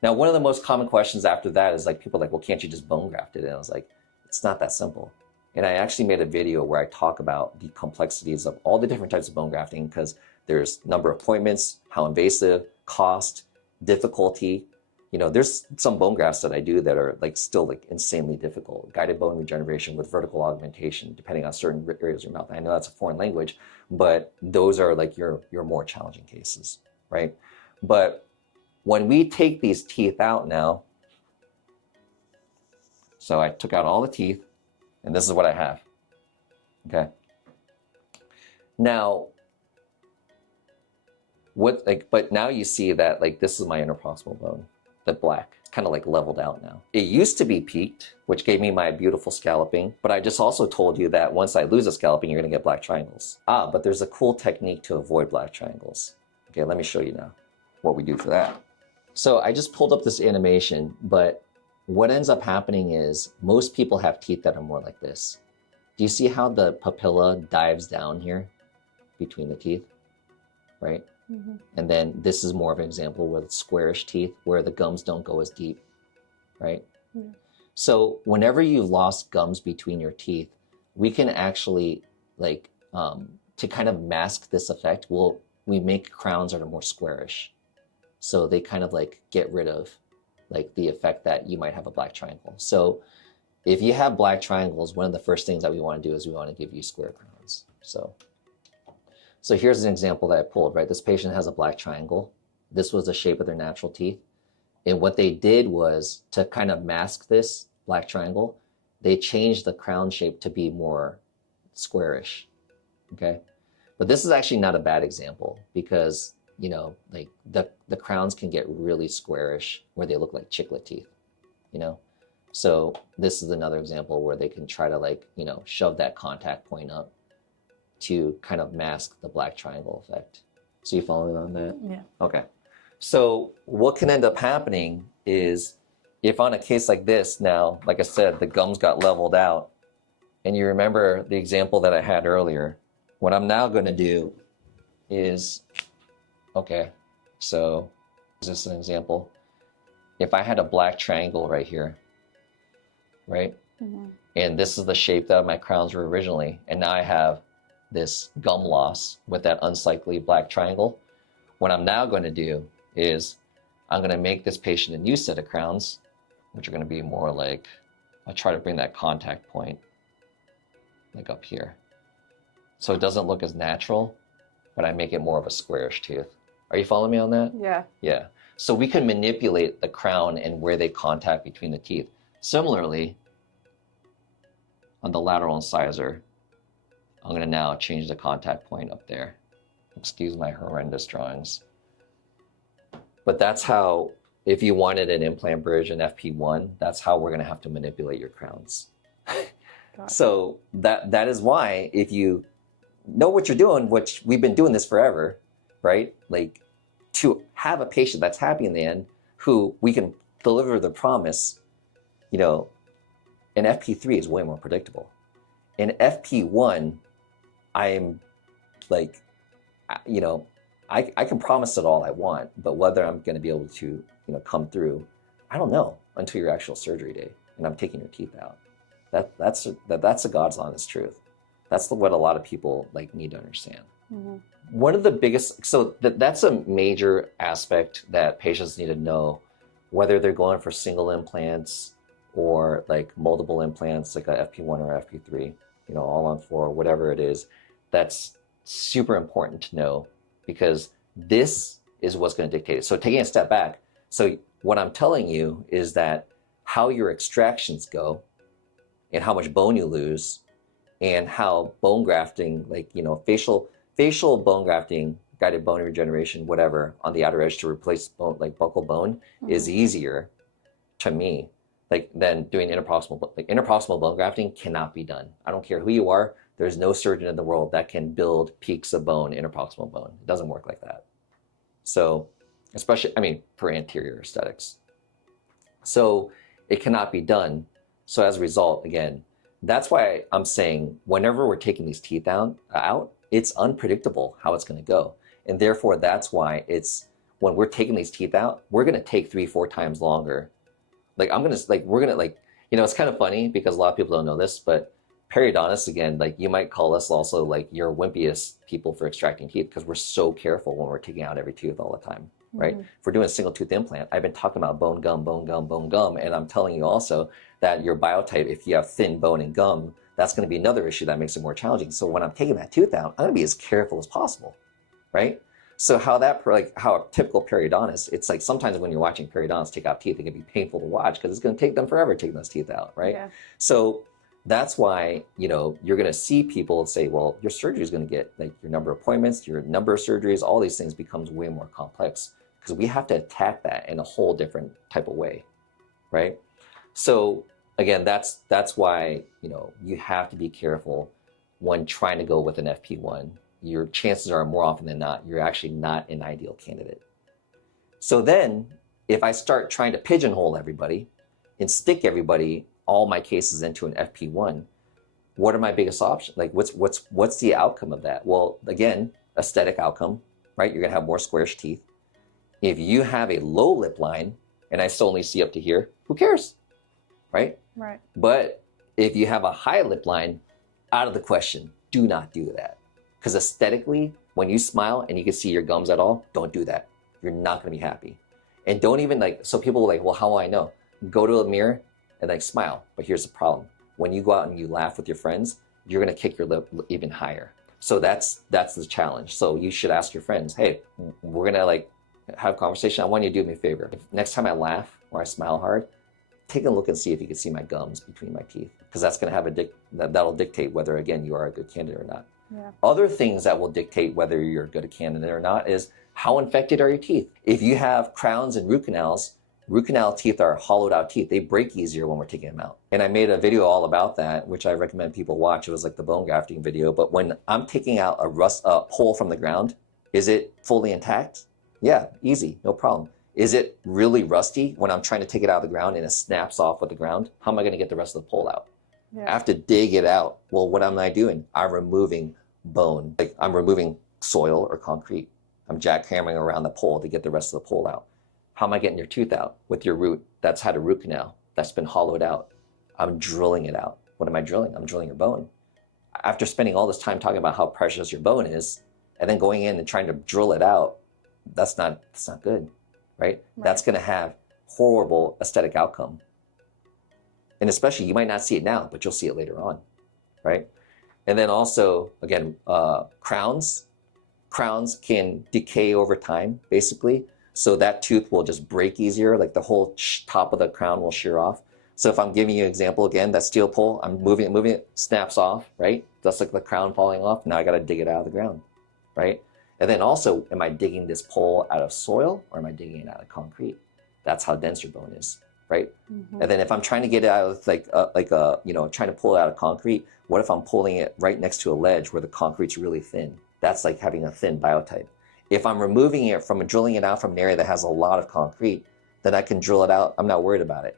Now, one of the most common questions after that is like, people are like, well, can't you just bone graft it? And I was like, it's not that simple. And I actually made a video where I talk about the complexities of all the different types of bone grafting, because there's number of appointments, how invasive, cost, difficulty. You know, there's some bone grafts that I do that are like still like insanely difficult. Guided bone regeneration with vertical augmentation, depending on certain areas of your mouth. I know that's a foreign language, but those are like your more challenging cases, right? But when we take these teeth out now, so I took out all the teeth, and this is what I have, okay? Now, but now you see that like this is my interproximal bone, the black, it's kind of like leveled out now. It used to be peaked, which gave me my beautiful scalloping, but I just also told you that once I lose a scalloping, you're gonna get black triangles. But there's a cool technique to avoid black triangles. Okay, let me show you now what we do for that. So I just pulled up this animation, but what ends up happening is most people have teeth that are more like this. Do you see how the papilla dives down here between the teeth, right? Mm-hmm. And then this is more of an example with squarish teeth where the gums don't go as deep, right? Yeah. So whenever you've lost gums between your teeth, we can actually like, to kind of mask this effect, we make crowns that are more squarish. So they kind of like get rid of like the effect that you might have a black triangle. So if you have black triangles, one of the first things that we want to do is we want to give you square crowns. So here's an example that I pulled, right? This patient has a black triangle. This was the shape of their natural teeth. And what they did was to kind of mask this black triangle, they changed the crown shape to be more squarish, okay? But this is actually not a bad example because, you know, like the crowns can get really squarish where they look like chiclet teeth, you know? So this is another example where they can try to like, you know, shove that contact point up to kind of mask the black triangle effect. So you following on that? Yeah. Okay. So what can end up happening is if on a case like this now, like I said, the gums got leveled out, and you remember the example that I had earlier, what I'm now going to do is, okay, so is this an example? If I had a black triangle right here, right? Mm-hmm. And this is the shape that my crowns were originally. And now I have this gum loss with that unsightly black triangle. What I'm now going to do is I'm going to make this patient a new set of crowns, which are going to be more like, I'll try to bring that contact point like up here. So it doesn't look as natural, but I make it more of a squarish tooth. Are you following me on that? Yeah. Yeah. So we can manipulate the crown and where they contact between the teeth. Similarly, on the lateral incisor, I'm going to now change the contact point up there. Excuse my horrendous drawings. But that's how, if you wanted an implant bridge in FP1, that's how we're going to have to manipulate your crowns. So that is why, if you know what you're doing, which we've been doing this forever, right? Like, to have a patient that's happy in the end, who we can deliver the promise, you know, in FP3 is way more predictable. In FP1, I'm like, you know, I can promise it all I want, but whether I'm going to be able to, you know, come through, I don't know until your actual surgery day, and I'm taking your teeth out. That's a God's honest truth. That's what a lot of people like need to understand. Mm-hmm. One of the biggest, so that's a major aspect that patients need to know, whether they're going for single implants or like multiple implants, like a FP1 or FP3, you know, ALL-ON-4, whatever it is. That's super important to know, because this is what's going to dictate it. So taking a step back, so what I'm telling you is that how your extractions go and how much bone you lose and how bone grafting, like, you know, facial bone grafting, guided bone regeneration, whatever, on the outer edge to replace bone, like buccal bone, is easier to me, like, than doing interproximal. Like, interproximal bone grafting cannot be done. I don't care who you are. There's no surgeon in the world that can build peaks of bone, interproximal bone. It doesn't work like that. So, especially, I mean, for anterior aesthetics. So it cannot be done. So as a result, again, that's why I'm saying whenever we're taking these teeth out, it's unpredictable how it's going to go. And therefore, that's why it's, when we're taking these teeth out, we're going to take 3-4 times longer. Like, we're going to, like, you know, it's kind of funny because a lot of people don't know this, but periodontists, again, like, you might call us also like your wimpiest people for extracting teeth, because we're so careful when we're taking out every tooth all the time, right? Mm-hmm. If we're doing a single tooth implant, I've been talking about bone gum, bone gum, bone gum, and I'm telling you also that your biotype, if you have thin bone and gum, that's going to be another issue that makes it more challenging. So when I'm taking that tooth out, I'm going to be as careful as possible, right? So how a typical periodontist, it's like sometimes when you're watching periodontists take out teeth, it can be painful to watch because it's going to take them forever taking those teeth out, right? Yeah. So that's why, you know, you're going to see people say, well, your surgery is going to get, like, your number of appointments, your number of surgeries, all these things becomes way more complex because we have to attack that in a whole different type of way, right? So again, that's why, you know, you have to be careful when trying to go with an FP1. Your chances are, more often than not, you're actually not an ideal candidate. So then if I start trying to pigeonhole everybody and stick everybody, all my cases, into an FP1, what are my biggest options? Like, what's the outcome of that? Well, again, aesthetic outcome, right? You're gonna have more squarish teeth. If you have a low lip line and I still only see up to here, who cares? Right? Right. But if you have a high lip line, out of the question. Do not do that. Because aesthetically, when you smile and you can see your gums at all, don't do that. You're not going to be happy. And don't even, like, so people are like, well, how will I know? Go to a mirror and, like, smile. But here's the problem. When you go out and you laugh with your friends, you're going to kick your lip even higher. So that's the challenge. So you should ask your friends, hey, we're going to, like, have a conversation. I want you to do me a favor. If next time I laugh or I smile hard, take a look and see if you can see my gums between my teeth, because that's going to have that'll dictate whether, again, you are a good candidate or not. Yeah. Other things that will dictate whether you're a good candidate or not is how infected are your teeth. If you have crowns and root canal teeth are hollowed out teeth. They break easier when we're taking them out. And I made a video all about that, which I recommend people watch. It was like the bone grafting video. But when I'm taking out a hole from the ground, is it fully intact? Yeah, easy, no problem. Is it really rusty when I'm trying to take it out of the ground and it snaps off with the ground? How am I going to get the rest of the pole out? Yeah. I have to dig it out. Well, what am I doing? I'm removing bone. Like, I'm removing soil or concrete. I'm jackhammering around the pole to get the rest of the pole out. How am I getting your tooth out? With your root that's had a root canal that's been hollowed out. I'm drilling it out. What am I drilling? I'm drilling your bone. After spending all this time talking about how precious your bone is, and then going in and trying to drill it out, that's not good, right? That's going to have horrible aesthetic outcome. And especially, you might not see it now, but you'll see it later on, right? And then also, again, crowns can decay over time, basically. So that tooth will just break easier, like the whole top of the crown will shear off. So if I'm giving you an example again, that steel pole, I'm moving it, snaps off, right? That's like the crown falling off. Now I got to dig it out of the ground, right? And then also, am I digging this pole out of soil or am I digging it out of concrete? That's how dense your bone is, right? Mm-hmm. And then if I'm trying to get it out of trying to pull it out of concrete, what if I'm pulling it right next to a ledge where the concrete's really thin? That's like having a thin biotype. If I'm removing it from drilling it out from an area that has a lot of concrete, then I can drill it out. I'm not worried about it.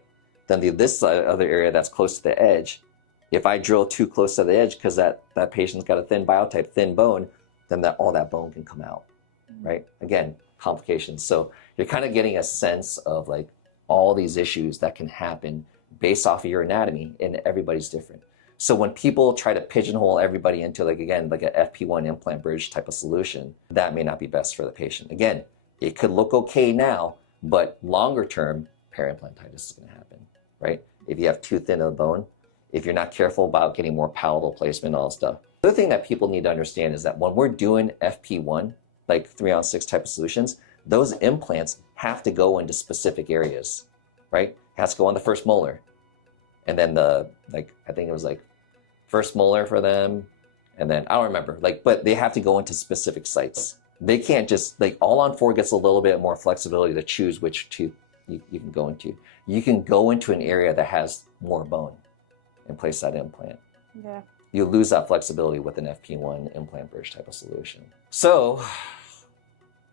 Then this other area that's close to the edge, if I drill too close to the edge because that patient's got a thin biotype, thin bone, then all that bone can come out, right? Again, complications. So you're kind of getting a sense of like all these issues that can happen based off of your anatomy, and everybody's different. So when people try to pigeonhole everybody into like a FP1 implant bridge type of solution, that may not be best for the patient. Again, it could look okay now, but longer term, peri-implantitis is going to happen, right? If you have too thin of a bone, if you're not careful about getting more palatal placement, all that stuff. The other thing that people need to understand is that when we're doing FP1, like 3-on-6 type of solutions, those implants have to go into specific areas, right? It has to go on the first molar. And then I think it was like first molar for them. And then I don't remember, but they have to go into specific sites. They can't just, ALL-ON-4 gets a little bit more flexibility to choose which tooth you can go into. You can go into an area that has more bone and place that implant. Yeah. You lose that flexibility with an FP1 implant bridge type of solution. So,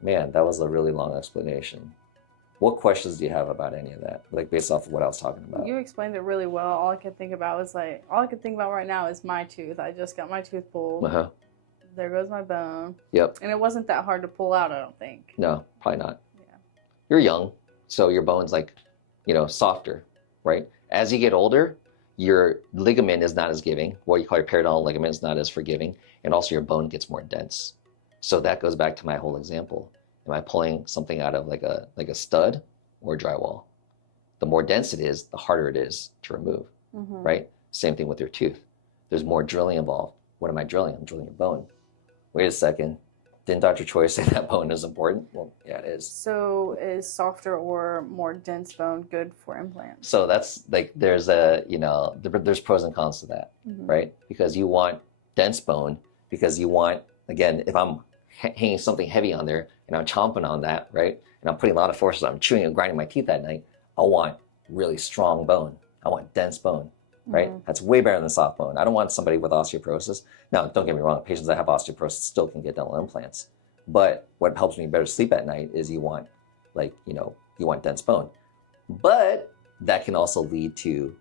man, that was a really long explanation. What questions do you have about any of that? Based off of what I was talking about? You explained it really well. All I could think about was all I could think about right now is my tooth. I just got my tooth pulled. Uh-huh. There goes my bone. Yep. And it wasn't that hard to pull out, I don't think. No, probably not. Yeah. You're young, so your bone's softer, right? As you get older, your ligament is not as giving. What you call your periodontal ligament is not as forgiving. And also your bone gets more dense. So that goes back to my whole example. Am I pulling something out of like a stud or drywall? The more dense it is, the harder it is to remove, right? Same thing with your tooth. There's more drilling involved. What am I drilling? I'm drilling your bone. Wait a second. Didn't Dr. Choi say that bone is important? Well, yeah, it is. So is softer or more dense bone good for implants? So that's there's there's pros and cons to that, right? Because you want dense bone, because you want, again, if I'm hanging something heavy on there and I'm chomping on that, right? And I'm putting a lot of forces, I'm chewing and grinding my teeth at night, I want really strong bone. I want dense bone, right? That's way better than soft bone. I don't want somebody with osteoporosis. Now, don't get me wrong, patients that have osteoporosis still can get dental implants. But what helps me better sleep at night is you want dense bone. But that can also lead to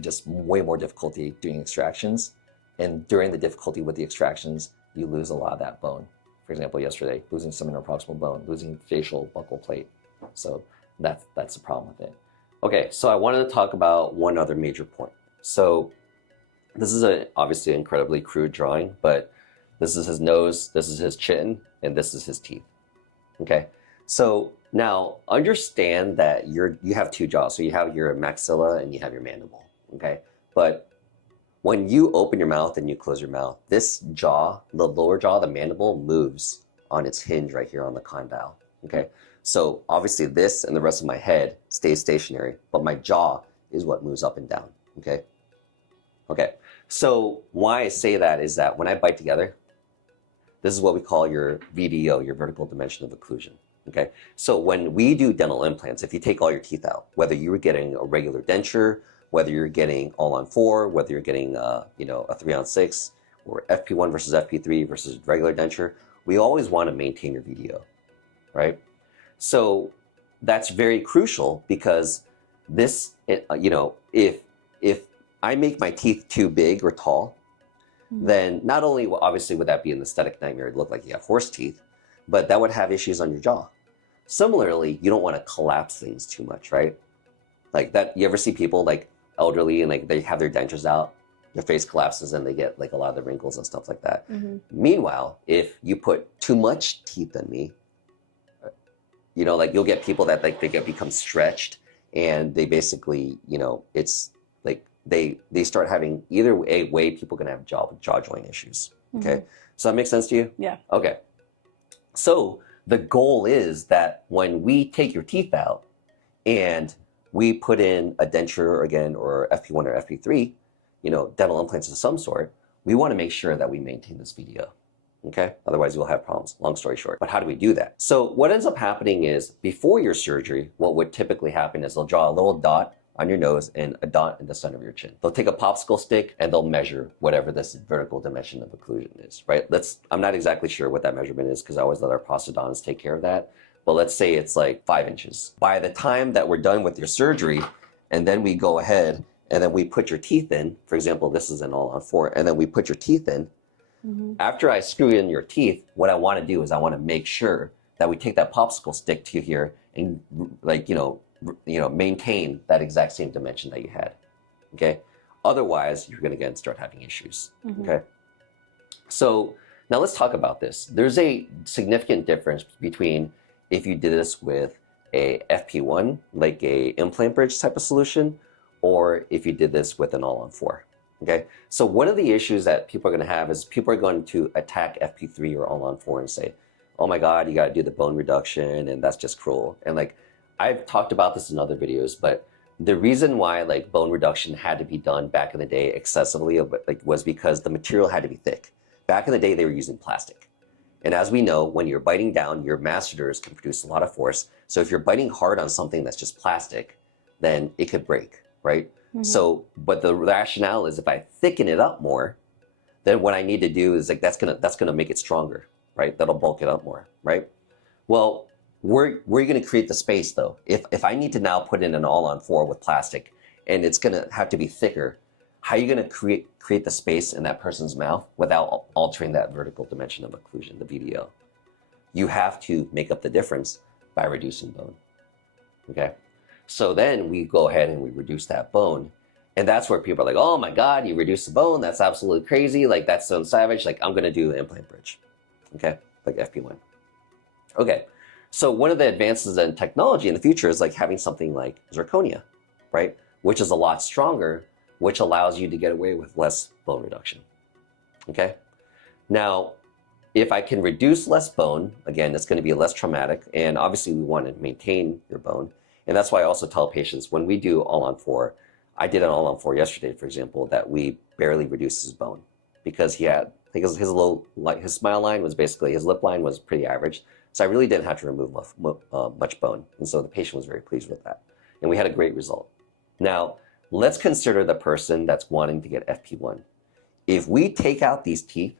just way more difficulty doing extractions. And during the difficulty with the extractions, you lose a lot of that bone. For example, yesterday, losing some interproximal bone, losing facial buccal plate. So that's the problem with it. Okay, so I wanted to talk about one other major point. So this is obviously an incredibly crude drawing, but this is his nose, this is his chin, and this is his teeth. Okay, so now understand that you have two jaws. So you have your maxilla and you have your mandible. Okay, but when you open your mouth and you close your mouth, this jaw, the lower jaw, the mandible, moves on its hinge right here on the condyle. Okay, so obviously this and the rest of my head stays stationary, but my jaw is what moves up and down. Okay. Okay. So why I say that is that when I bite together, this is what we call your VDO, your vertical dimension of occlusion. Okay. So when we do dental implants, if you take all your teeth out, whether you were getting a regular denture, whether you're getting ALL-ON-4, whether you're getting a 3-on-6 or FP1 versus FP3 versus regular denture, we always want to maintain your VDO, right? So that's very crucial because this, if I make my teeth too big or tall, then not only obviously would that be an aesthetic nightmare, it'd look like you have horse teeth, but that would have issues on your jaw. Similarly, you don't want to collapse things too much, right? Like that, you ever see people elderly and like they have their dentures out, their face collapses and they get like a lot of the wrinkles and stuff like that. Meanwhile, if you put too much teeth in me, you know, like you'll get people that like they become stretched and they basically, you know, it's like they start having either a way people can have jaw joint issues. Okay, so that makes sense to you? Yeah. Okay, so the goal is that when we take your teeth out and we put in a denture again or FP1 or FP3, you know, dental implants of some sort, we want to make sure that we maintain this VDO. Okay, otherwise you'll have problems, long story short. But how do we do that? So what ends up happening is before your surgery, what would typically happen is they'll draw a little dot on your nose and a dot in the center of your chin. They'll take a popsicle stick and they'll measure whatever this vertical dimension of occlusion is, right? I'm not exactly sure what that measurement is because I always let our prosthodontists take care of that. But let's say it's like 5 inches. By the time that we're done with your surgery, and then we go ahead and then we put your teeth in, for example, this is an all-on-4, and then we put your teeth in, after I screw in your teeth, what I want to do is I want to make sure that we take that popsicle stick to here and like, you know, maintain that exact same dimension that you had, okay? Otherwise, you're going to start having issues, okay? So now let's talk about this. There's a significant difference between if you did this with a FP1, like a implant bridge type of solution, or if you did this with an all-on-4, okay? So one of the issues that people are going to have is people are going to attack FP3 or all-on-4 and say, oh my God, you got to do the bone reduction and that's just cruel. And like, I've talked about this in other videos, but the reason why like bone reduction had to be done back in the day excessively like, was because the material had to be thick. Back in the day, they were using plastic. And as we know, when you're biting down, your masseters can produce a lot of force. So if you're biting hard on something that's just plastic, then it could break, right? So, but the rationale is if I thicken it up more, then what I need to do is like, that's gonna make it stronger, right? That'll bulk it up more, right? Well, where are you going to create the space though? If I need to now put in an all-on-4 with plastic and it's going to have to be thicker, how are you going to create the space in that person's mouth without altering that vertical dimension of occlusion, the VDO? You have to make up the difference by reducing bone, okay? So then we go ahead and we reduce that bone. And that's where people are like, oh my God, you reduce the bone. That's absolutely crazy. Like that's so savage. Like I'm going to do an implant bridge, okay? Like FP1. Okay. So one of the advances in technology in the future is like having something like zirconia, right? Which is a lot stronger, which allows you to get away with less bone reduction, okay? Now, if I can reduce less bone, again, it's going to be less traumatic. And obviously we want to maintain your bone. And that's why I also tell patients when we do all-on-4, I did an all-on-4 yesterday, for example, that we barely reduced his bone because he had, I think his smile line was basically, his lip line was pretty average. So I really didn't have to remove much bone. And so the patient was very pleased with that. And we had a great result. Now, let's consider the person that's wanting to get FP1. If we take out these teeth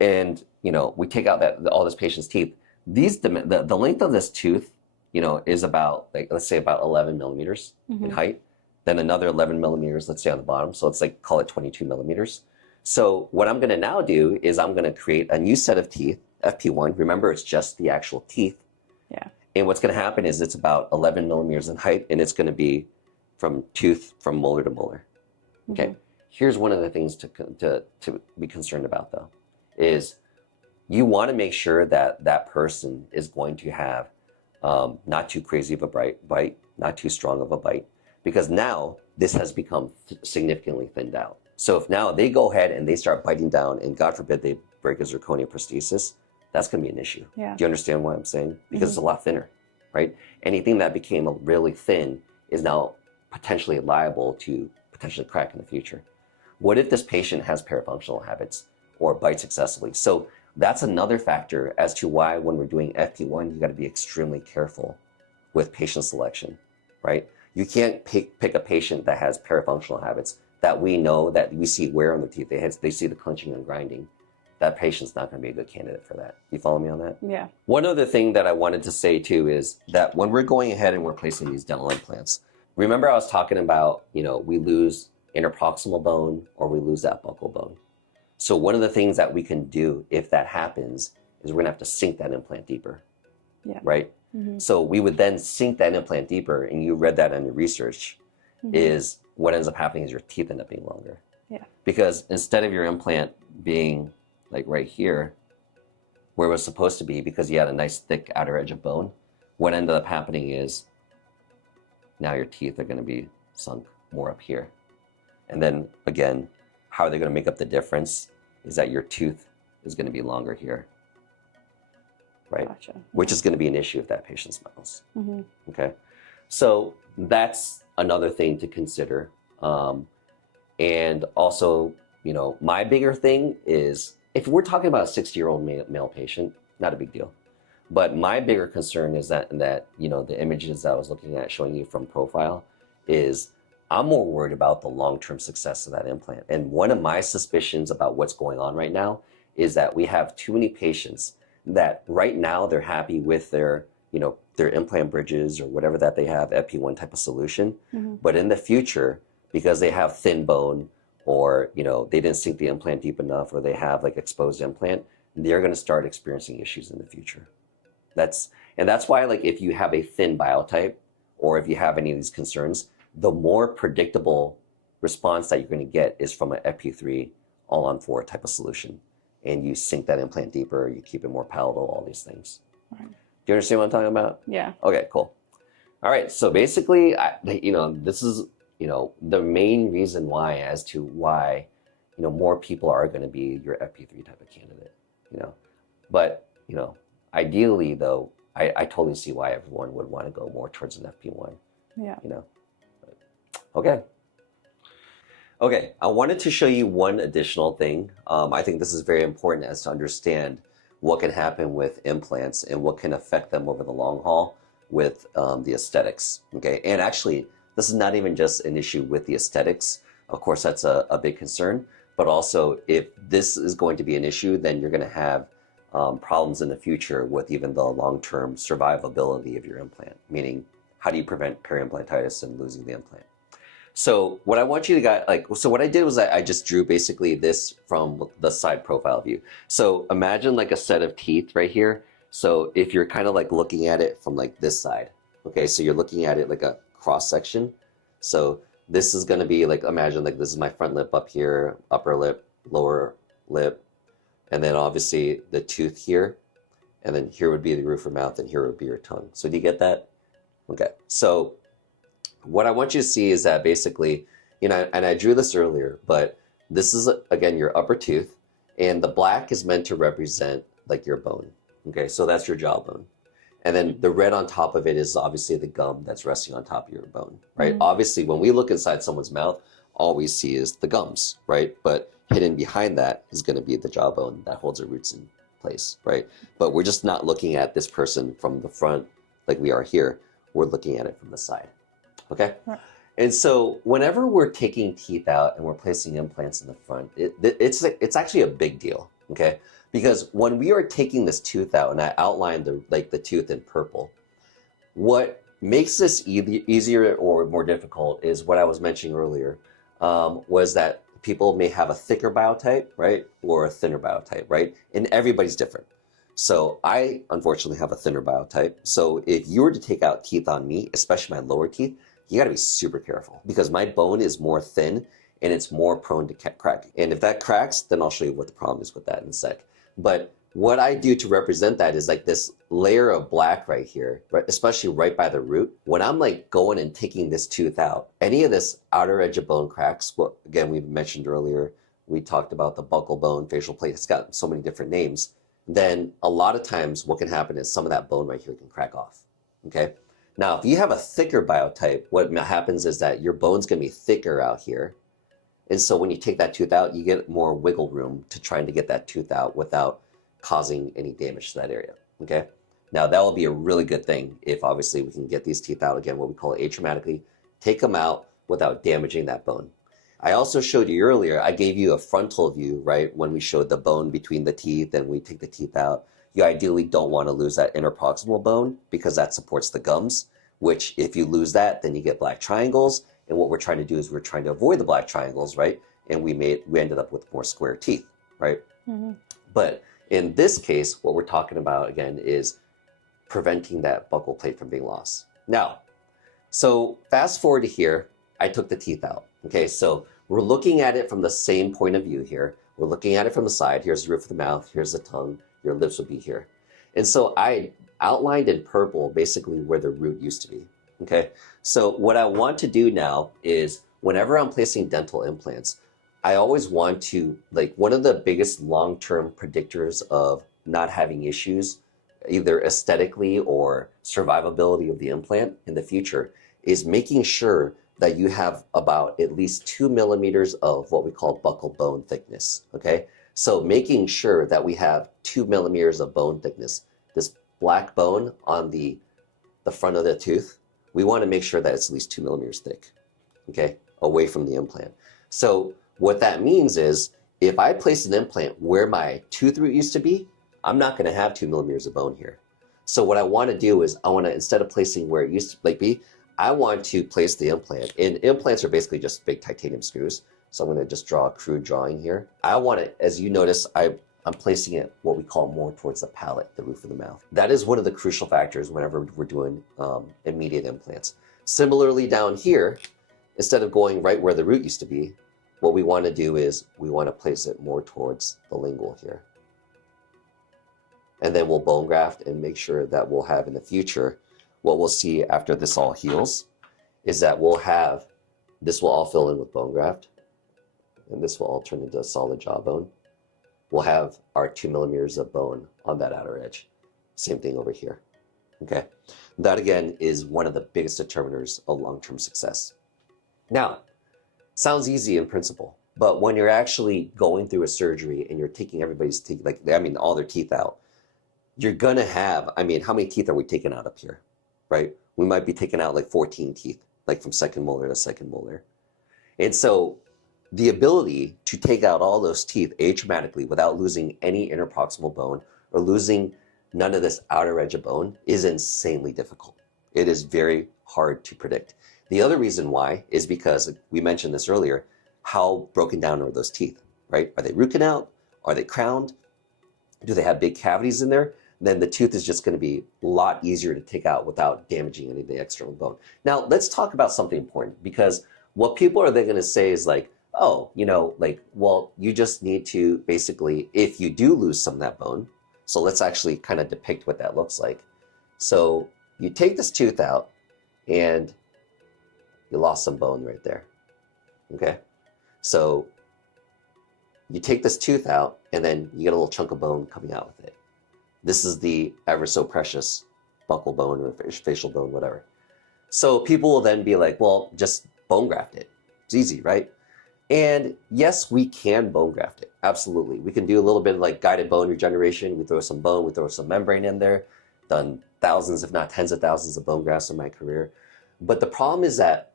and, you know, we take out all this patient's teeth, the length of this tooth, you know, is about, like, let's say about 11 millimeters in height. Then another 11 millimeters, let's say on the bottom. So it's like, call it 22 millimeters. So what I'm going to now do is I'm going to create a new set of teeth, FP1. Remember, it's just the actual teeth. Yeah. And what's going to happen is it's about 11 millimeters in height, and it's going to be from molar to molar. Okay. Here's one of the things to be concerned about, though, is you want to make sure that that person is going to have not too crazy of a bite, not too strong of a bite, because now this has become significantly thinned out. So if now they go ahead and they start biting down and God forbid they break a zirconia prosthesis, that's going to be an issue. Yeah. Do you understand what I'm saying? Because it's a lot thinner, right? Anything that became really thin is now potentially liable to potentially crack in the future. What if this patient has parafunctional habits or bites excessively? So that's another factor as to why when we're doing FP1, you got to be extremely careful with patient selection, right? You can't pick a patient that has parafunctional habits that we know that we see wear on their teeth. They see the clenching and grinding. That patient's not going to be a good candidate for that. You follow me on that? Yeah. One other thing that I wanted to say too is that when we're going ahead and we're placing these dental implants, remember I was talking about, you know, we lose interproximal bone or we lose that buccal bone. So one of the things that we can do if that happens is we're going to have to sink that implant deeper, right? So we would then sink that implant deeper, and you read that in your research, is what ends up happening is your teeth end up being longer. Yeah. Because instead of your implant being like right here, where it was supposed to be, because you had a nice thick outer edge of bone, what ended up happening is now your teeth are going to be sunk more up here. And then again, how they're going to make up the difference is that your tooth is going to be longer here, right? Gotcha. Which is going to be an issue if that patient smiles. Mm-hmm. Okay, so that's another thing to consider. And also, you know, my bigger thing is if we're talking about a 60-year-old male patient, not a big deal. But my bigger concern is that you know, the images that I was looking at showing you from profile is I'm more worried about the long-term success of that implant. And one of my suspicions about what's going on right now is that we have too many patients that right now they're happy with their, you know, their implant bridges or whatever that they have, FP1 type of solution. Mm-hmm. But in the future, because they have thin bone or, you know, they didn't sink the implant deep enough or they have like exposed implant, they're going to start experiencing issues in the future. That's why, like, if you have a thin biotype or if you have any of these concerns, the more predictable response that you're going to get is from an FP3 ALL-ON-4 type of solution. And you sink that implant deeper, you keep it more palatable, all these things. Right. Do you understand what I'm talking about? Yeah. Okay, cool. All right, so basically, you know, this is, you know, the main reason why as to why, you know, more people are going to be your FP3 type of candidate, you know. But, you know, ideally, though, I totally see why everyone would want to go more towards an FP1. Yeah. You know. Okay. Okay, I wanted to show you one additional thing. I think this is very important as to understand what can happen with implants and what can affect them over the long haul with the aesthetics. Okay, and actually, this is not even just an issue with the aesthetics. Of course, that's a big concern. But also, if this is going to be an issue, then you're going to have problems in the future with even the long-term survivability of your implant, meaning how do you prevent peri-implantitis and losing the implant? So what I want you to get, so what I did was I just drew basically this from the side profile view. So imagine like a set of teeth right here. So if you're kind of like looking at it from like this side, okay, so you're looking at it like a cross section. So this is going to be like, imagine like this is my front lip up here, upper lip, lower lip, and then obviously the tooth here, and then here would be the roof of your mouth, and here would be your tongue. So do you get that? Okay, so what I want you to see is that basically, you know, and I drew this earlier, but this is, again, your upper tooth, and the black is meant to represent like your bone. Okay, so that's your jawbone. And then the red on top of it is obviously the gum that's resting on top of your bone, right? Mm-hmm. Obviously, when we look inside someone's mouth, all we see is the gums, right? But hidden behind that is going to be the jawbone that holds the roots in place, right? But we're just not looking at this person from the front like we are here. We're looking at it from the side, okay? Right. And so whenever we're taking teeth out and we're placing implants in the front, it's actually a big deal, okay? Because when we are taking this tooth out, and I outlined the tooth in purple, what makes this easier or more difficult is what I was mentioning earlier, was that people may have a thicker biotype, right? Or a thinner biotype, right? And everybody's different. So I, unfortunately, have a thinner biotype. So if you were to take out teeth on me, especially my lower teeth, you gotta be super careful because my bone is more thin and it's more prone to crack. And if that cracks, then I'll show you what the problem is with that in a sec. But what I do to represent that is like this layer of black right here, right, especially right by the root. When I'm like going and taking this tooth out, any of this outer edge of bone cracks, what again we mentioned earlier, we talked about the buccal bone, facial plate, it's got so many different names. Then a lot of times what can happen is some of that bone right here can crack off, okay? Now, if you have a thicker biotype, what happens is that your bone's gonna be thicker out here. And so when you take that tooth out, you get more wiggle room to trying to get that tooth out without causing any damage to that area, okay? Now, that will be a really good thing if obviously we can get these teeth out, again, what we call atraumatically, take them out without damaging that bone. I also showed you earlier, I gave you a frontal view, right? When we showed the bone between the teeth and we take the teeth out, you ideally don't want to lose that interproximal bone because that supports the gums, which if you lose that, then you get black triangles. And what we're trying to do is we're trying to avoid the black triangles, right? And we ended up with more square teeth, right? Mm-hmm. But in this case, what we're talking about again is preventing that buccal plate from being lost. Now, so fast forward to here, I took the teeth out. Okay, so we're looking at it from the same point of view here. We're looking at it from the side. Here's the roof of the mouth. Here's the tongue. Your lips would be here. And so I outlined in purple basically where the root used to be. Okay, so what I want to do now is whenever I'm placing dental implants, I always want to, like, one of the biggest long-term predictors of not having issues, either aesthetically or survivability of the implant in the future, is making sure that you have about at least 2 millimeters of what we call buccal bone thickness, okay? So making sure that we have 2 millimeters of bone thickness, this black bone on the front of the tooth, we want to make sure that it's at least 2 millimeters thick, okay, away from the implant. So what that means is if I place an implant where my tooth root used to be, I'm not going to have 2 millimeters of bone here. So what I want to do is I want to, instead of placing where it used to be, I want to place the implant. And implants are basically just big titanium screws. So I'm going to just draw a crude drawing here. I want it, as you notice, I'm placing it what we call more towards the palate, the roof of the mouth. That is one of the crucial factors whenever we're doing immediate implants. Similarly down here, instead of going right where the root used to be, what we want to do is we want to place it more towards the lingual here. And then we'll bone graft and make sure that we'll have in the future, what we'll see after this all heals is that we'll have, this will all fill in with bone graft, and this will all turn into a solid jawbone. We'll have our 2 millimeters of bone on that outer edge. Same thing over here, okay? That again is one of the biggest determiners of long-term success. Now, sounds easy in principle, but when you're actually going through a surgery and you're taking everybody's teeth, all their teeth out, you're gonna have, how many teeth are we taking out up here, right? We might be taking out like 14 teeth, like from second molar to second molar. And so the ability to take out all those teeth atraumatically without losing any interproximal bone or losing none of this outer edge of bone is insanely difficult. It is very hard to predict. The other reason why is because, we mentioned this earlier, how broken down are those teeth, right? Are they root canal? Are they crowned? Do they have big cavities in there? Then the tooth is just going to be a lot easier to take out without damaging any of the external bone. Now, let's talk about something important, because what people are then going to say is like, oh, well, you just need to basically, if you do lose some of that bone, so let's actually kind of depict what that looks like. So you take this tooth out and you lost some bone right there, okay? So you take this tooth out and then you get a little chunk of bone coming out with it. This is the ever so precious buccal bone or facial bone, whatever. So people will then be like, well, just bone graft it. It's easy, right? And yes, we can bone graft it. Absolutely. We can do a little bit of like guided bone regeneration. We throw some bone, we throw some membrane in there. Done thousands, if not tens of thousands of bone grafts in my career. But the problem is that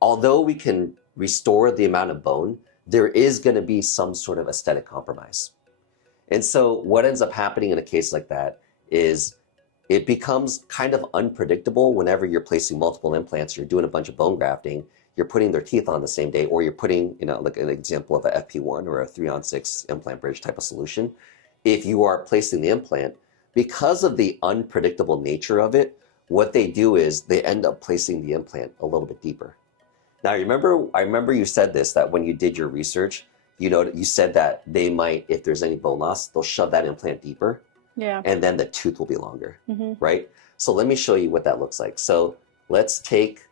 although we can restore the amount of bone, there is going to be some sort of aesthetic compromise. And so what ends up happening in a case like that is it becomes kind of unpredictable whenever you're placing multiple implants, you're doing a bunch of bone grafting, you're putting their teeth on the same day, or you're putting, like an example of a FP1 or a 3-on-6 implant bridge type of solution. If you are placing the implant, because of the unpredictable nature of it, what they do is they end up placing the implant a little bit deeper. Now, I remember you said this, that when you did your research, you said that they might, if there's any bone loss, they'll shove that implant deeper. Yeah. And then the tooth will be longer, right? So let me show you what that looks like. So let's take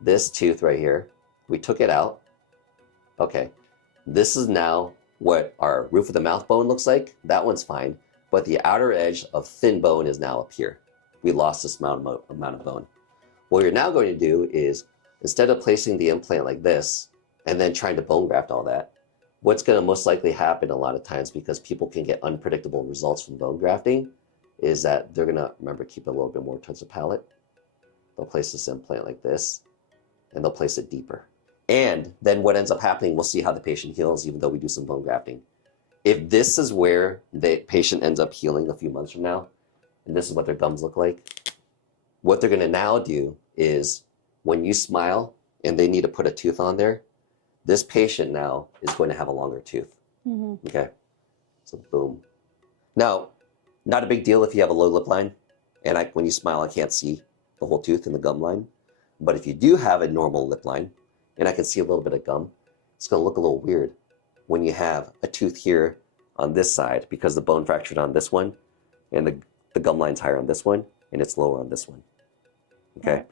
this tooth right here. We took it out. Okay. This is now what our roof of the mouth bone looks like. That one's fine. But the outer edge of thin bone is now up here. We lost this amount of bone. What you're now going to do is, instead of placing the implant like this and then trying to bone graft all that, what's going to most likely happen a lot of times, because people can get unpredictable results from bone grafting, is that they're going to, remember, keep it a little bit more towards the palate. They'll place this implant like this, and they'll place it deeper. And then what ends up happening, we'll see how the patient heals, even though we do some bone grafting. If this is where the patient ends up healing a few months from now, and this is what their gums look like, what they're going to now do is, when you smile and they need to put a tooth on there, this patient now is going to have a longer tooth. Okay, so boom. Now, not a big deal if you have a low lip line and when you smile, I can't see the whole tooth in the gum line. But if you do have a normal lip line, and I can see a little bit of gum, it's going to look a little weird when you have a tooth here on this side because the bone fractured on this one, and the gum line's higher on this one, and it's lower on this one. Okay?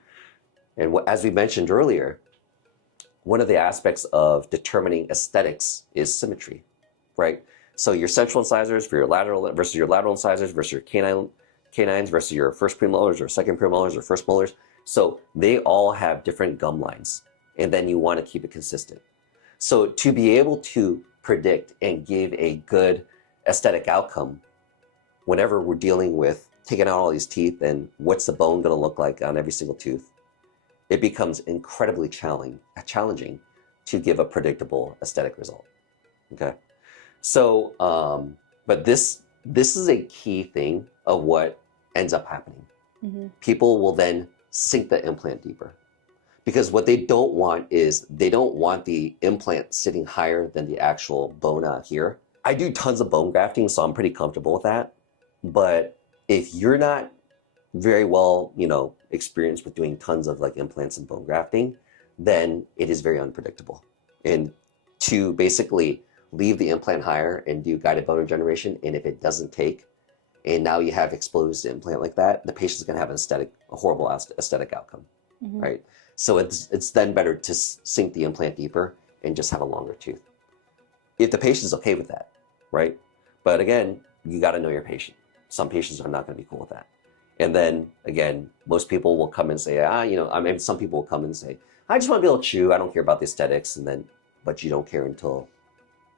And as we mentioned earlier, one of the aspects of determining aesthetics is symmetry, right? So your central incisors for your lateral versus your lateral incisors versus your canines versus your first premolars or second premolars or first molars. So they all have different gum lines, and then you want to keep it consistent. So to be able to predict and give a good aesthetic outcome whenever we're dealing with taking out all these teeth and what's the bone going to look like on every single tooth, it becomes incredibly challenging to give a predictable aesthetic result. Okay, so but this is a key thing of what ends up happening. People will then sink the implant deeper because what they don't want is they don't want the implant sitting higher than the actual bone out here. I do tons of bone grafting, so I'm pretty comfortable with that. But if you're not very well, experienced with doing tons of like implants and bone grafting, then it is very unpredictable. And to basically leave the implant higher and do guided bone regeneration, and if it doesn't take, and now you have exposed implant like that, the patient's going to have a horrible aesthetic outcome, right? So it's then better to sink the implant deeper and just have a longer tooth, if the patient's okay with that, right? But again, you got to know your patient. Some patients are not going to be cool with that. And then again, most people will come and say, some people will come and say, I just want to be able to chew. I don't care about the aesthetics. But you don't care until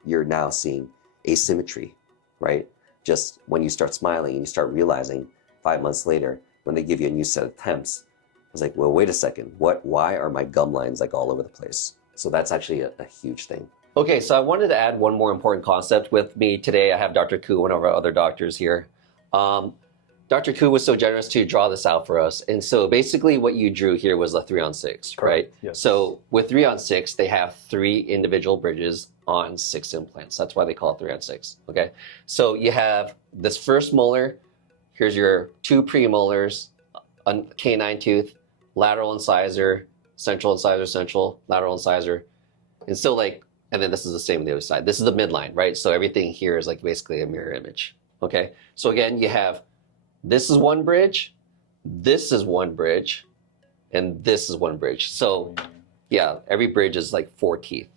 you're now seeing asymmetry, right? Just when you start smiling and you start realizing 5 months later, when they give you a new set of temps, it's like, well, wait a second. Why are my gum lines like all over the place? So that's actually a huge thing. Okay, so I wanted to add one more important concept with me today. I have Dr. Koo, one of our other doctors here. Dr. Koo was so generous to draw this out for us. And so basically what you drew here was a 3-on-6, right? Yes. So with 3-on-6, they have 3 individual bridges on 6 implants. That's why they call it 3-on-6, okay? So you have this first molar, here's your 2 premolars, a canine tooth, lateral incisor, central, lateral incisor. And so and then this is the same on the other side. This is the midline, right? So everything here is like basically a mirror image, okay? So again, you have, this is one bridge, this is one bridge, and this is one bridge. So yeah, every bridge is like 4 teeth,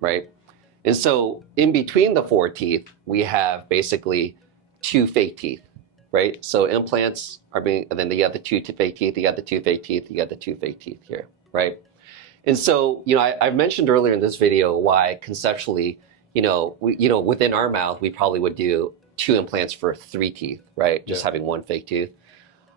right? And so in between the 4 teeth, we have basically 2 fake teeth, right? So implants are being, and then you got the 2 fake teeth, you got the 2 fake teeth, you got the 2 fake teeth here, right? And so, I've mentioned earlier in this video why conceptually, within our mouth, we probably would do 2 implants for 3 teeth, right? Just having 1 fake tooth.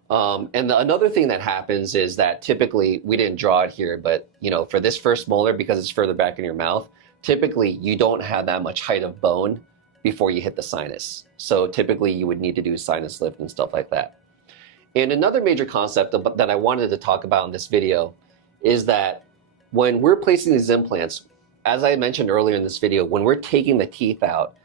And another thing that happens is that typically, we didn't draw it here, but for this first molar, because it's further back in your mouth, typically you don't have that much height of bone before you hit the sinus. So typically you would need to do sinus lift and stuff like that. And another major concept that I wanted to talk about in this video is that when we're placing these implants, as I mentioned earlier in this video, when we're taking the teeth out,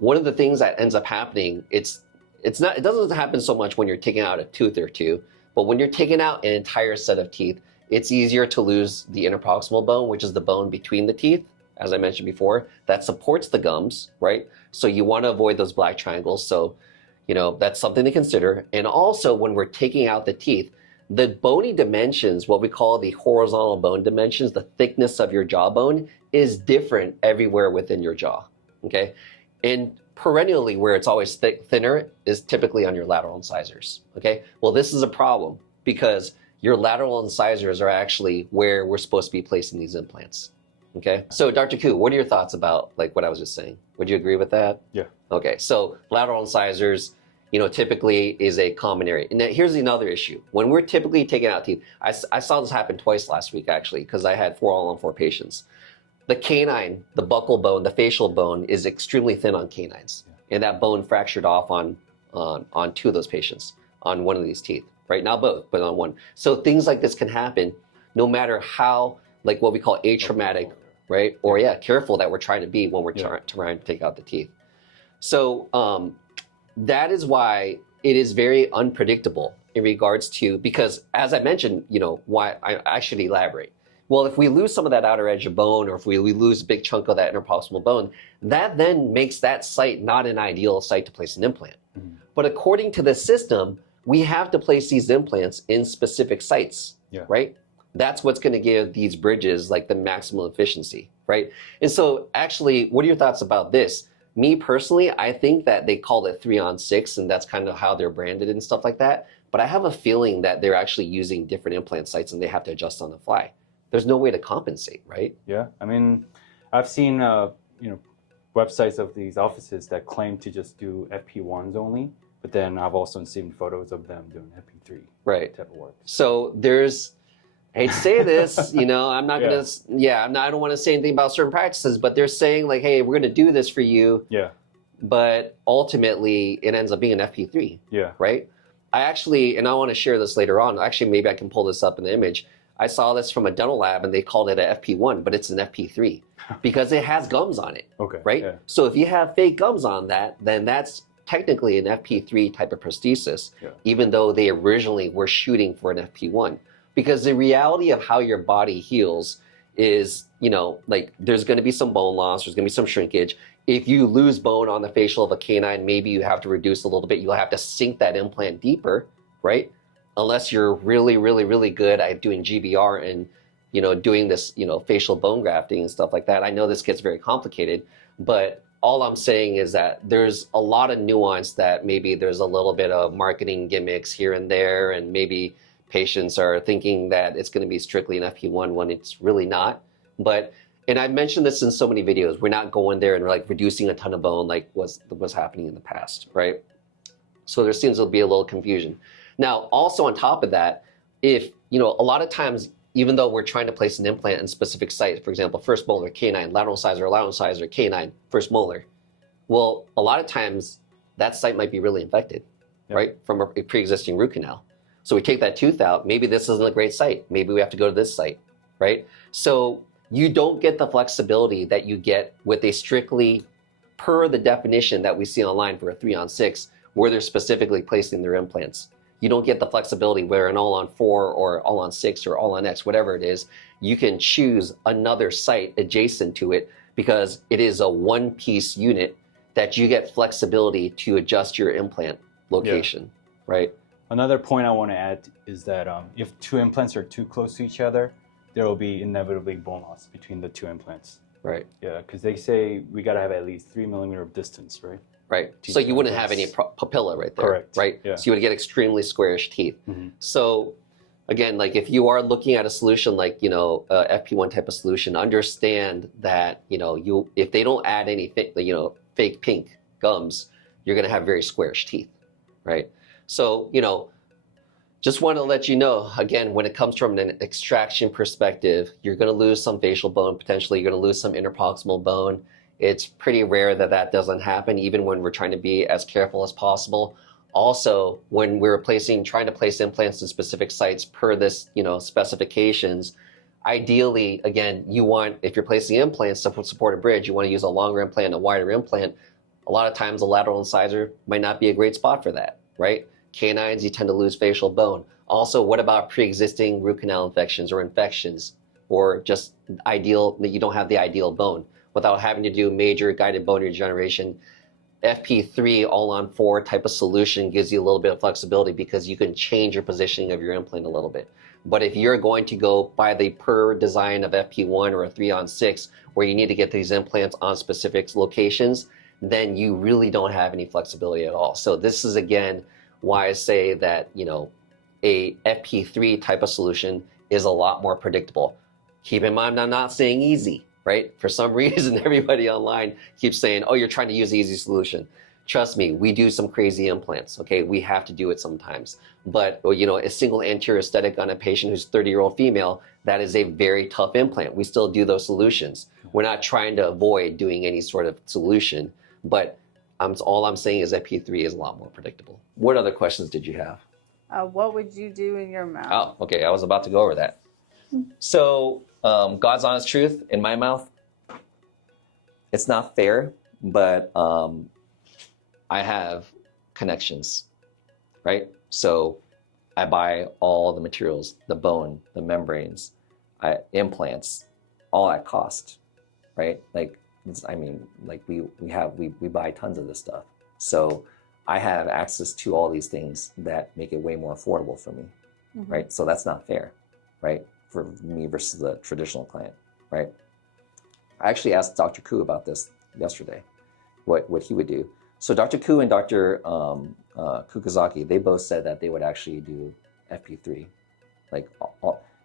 one of the things that ends up happening, it doesn't happen so much when you're taking out a tooth or 2, but when you're taking out an entire set of teeth, it's easier to lose the interproximal bone, which is the bone between the teeth, as I mentioned before, that supports the gums, right? So you want to avoid those black triangles. So, that's something to consider. And also when we're taking out the teeth, the bony dimensions, what we call the horizontal bone dimensions, the thickness of your jawbone is different everywhere within your jaw, okay? And perennially where it's always thinner is typically on your lateral incisors, okay? Well, this is a problem because your lateral incisors are actually where we're supposed to be placing these implants, okay? So Dr. Koo, what are your thoughts about what I was just saying? Would you agree with that? Yeah. Okay, so lateral incisors, typically is a common area. And here's another issue. When we're typically taking out teeth, I saw this happen twice last week actually, because I had 4 ALL-ON-4 patients. The canine, the buccal bone, the facial bone is extremely thin on canines. And that bone fractured off on 2 of those patients, on one of these teeth, right? Not both, but on one. So things like this can happen no matter how, what we call atraumatic, right? Or careful that we're trying to be when we're trying to take out the teeth. So that is why it is very unpredictable in regards to, because as I mentioned, why I should elaborate. Well, if we lose some of that outer edge of bone, or if we lose a big chunk of that interproximal bone, that then makes that site not an ideal site to place an implant. Mhm. But according to the system, we have to place these implants in specific sites, Yeah. right? That's what's going to give these bridges like the maximum efficiency, right? And so actually, what are your thoughts about this? Me personally, I think that they call it 3-on-6, and that's kind of how they're branded and stuff like that. But I have a feeling that they're actually using different implant sites and they have to adjust on the fly. There's no way to compensate, right? Yeah, I mean, I've seen websites of these offices that claim to just do FP1s only, but then I've also seen photos of them doing FP3 Right. type of work. So there's, I hate to say this, I'm not Yeah. gonna, I don't want to say anything about certain practices, but they're saying like, hey, we're gonna do this for you, Yeah, but ultimately it ends up being an FP3, yeah, right? I actually, and I want to share this later on. Actually, maybe I can pull this up in the image. I saw this from a dental lab and they called it an FP1, but it's an FP3 because it has gums on it, okay, right? Yeah, So if you have fake gums on that, then that's technically an FP3 type of prosthesis, Yeah. even though they originally were shooting for an FP1. Because the reality of how your body heals is, like there's going to be some bone loss, there's going to be some shrinkage. If you lose bone on the facial of a canine, maybe you have to reduce a little bit. You'll have to sink that implant deeper, right? Unless you're really, really, really good at doing GBR and, doing this, facial bone grafting and stuff like that. I know this gets very complicated, but all I'm saying is that there's a lot of nuance that maybe there's a little bit of marketing gimmicks here and there, and maybe patients are thinking that it's going to be strictly an FP1 when it's really not. And I've mentioned this in so many videos, we're not going there and like reducing a ton of bone like was happening in the past, right? So there seems to be a little confusion. Now, also on top of that, if, a lot of times, even though we're trying to place an implant in specific sites, for example, first molar, canine, lateral incisor, canine, first molar, well, a lot of times that site might be really infected, Yeah. right? From a pre-existing root canal. So we take that tooth out, maybe this isn't a great site. Maybe we have to go to this site, right? So you don't get the flexibility that you get with a strictly, per the definition that we see online for a 3-on-6, where they're specifically placing their implants. You don't get the flexibility where an all-on-4 or all-on-6 or all-on-X, whatever it is, you can choose another site adjacent to it because it is a one-piece unit that you get flexibility to adjust your implant location, right? Another point I want to add is that if two implants are too close to each other, there will be inevitably bone loss between the two implants. Right. Yeah, because they say we got to have at least 3 millimeter of distance, right? Right. Teeth So you wouldn't have implants. any papilla right there. Correct. Right. Yeah. So you would get extremely squarish teeth. Mm-hmm. So again, like if you are looking at a solution like, FP1 type of solution, understand that, if they don't add any fake pink gums, you're going to have very squarish teeth. Right. So, just want to let you know, again, when it comes from an extraction perspective, you're going to lose some facial bone, potentially you're going to lose some interproximal bone. It's pretty rare that that doesn't happen, even when we're trying to be as careful as possible. Also, when we're trying to place implants in specific sites per this, specifications, ideally, again, if you're placing implants to support a bridge, you want to use a longer implant, a wider implant. A lot of times, a lateral incisor might not be a great spot for that, right? Canines, you tend to lose facial bone. Also, what about pre-existing root canal infections or just ideal that you don't have the ideal bone without having to do major guided bone regeneration? FP3 all-on-4 type of solution gives you a little bit of flexibility because you can change your positioning of your implant a little bit. But if you're going to go by the per design of FP1 or a 3-on-6 where you need to get these implants on specific locations, then you really don't have any flexibility at all. So this is, again, why I say that, a FP3 type of solution is a lot more predictable. Keep in mind, I'm not saying easy, right? For some reason, everybody online keeps saying, oh, you're trying to use the easy solution. Trust me, we do some crazy implants, okay? We have to do it sometimes. But, a single anterior aesthetic on a patient who's 30-year-old female, that is a very tough implant. We still do those solutions. We're not trying to avoid doing any sort of solution, but all I'm saying is that P3 is a lot more predictable. What other questions did you have? What would you do in your mouth? Oh, okay. I was about to go over that. So, God's honest truth in my mouth, it's not fair, but I have connections, right? So I buy all the materials, the bone, the membranes, implants, all at cost, right? Like, I mean, like we buy tons of this stuff. So I have access to all these things that make it way more affordable for me, right? So that's not fair, right? For me versus the traditional client, right? I actually asked Dr. Koo about this yesterday, what he would do. So Dr. Koo and Dr. Kukuzaki, they both said that they would actually do FP3. Like,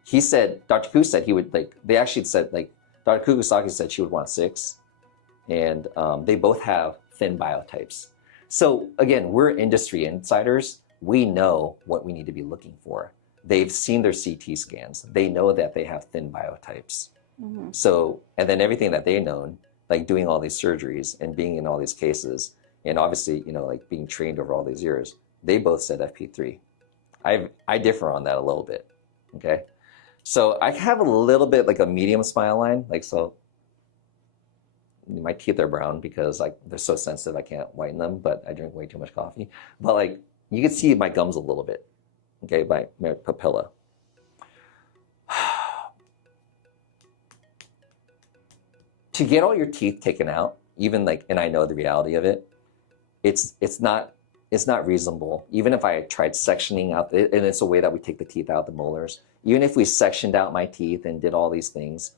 he said, Dr. Koo said he would, like, they actually said, like, Dr. Kukuzaki said she would want 6. And they both have thin biotypes. So again, we're industry insiders. We know what we need to be looking for. They've seen their CT scans. They know that they have thin biotypes. So, and then everything that they known, like doing all these surgeries and being in all these cases, and obviously, you know, like being trained over all these years, they both said FP3. I differ on that a little bit, okay? So I have a little bit like a medium smile line, like so. My teeth are brown because like they're so sensitive I can't whiten them, but I drink way too much coffee. But like you can see my gums a little bit, okay, my papilla. To get all your teeth taken out, even like, and I know the reality of it, it's not reasonable. Even if I tried sectioning out, and it's a way that we take the teeth out, the molars. Even if we sectioned out my teeth and did all these things,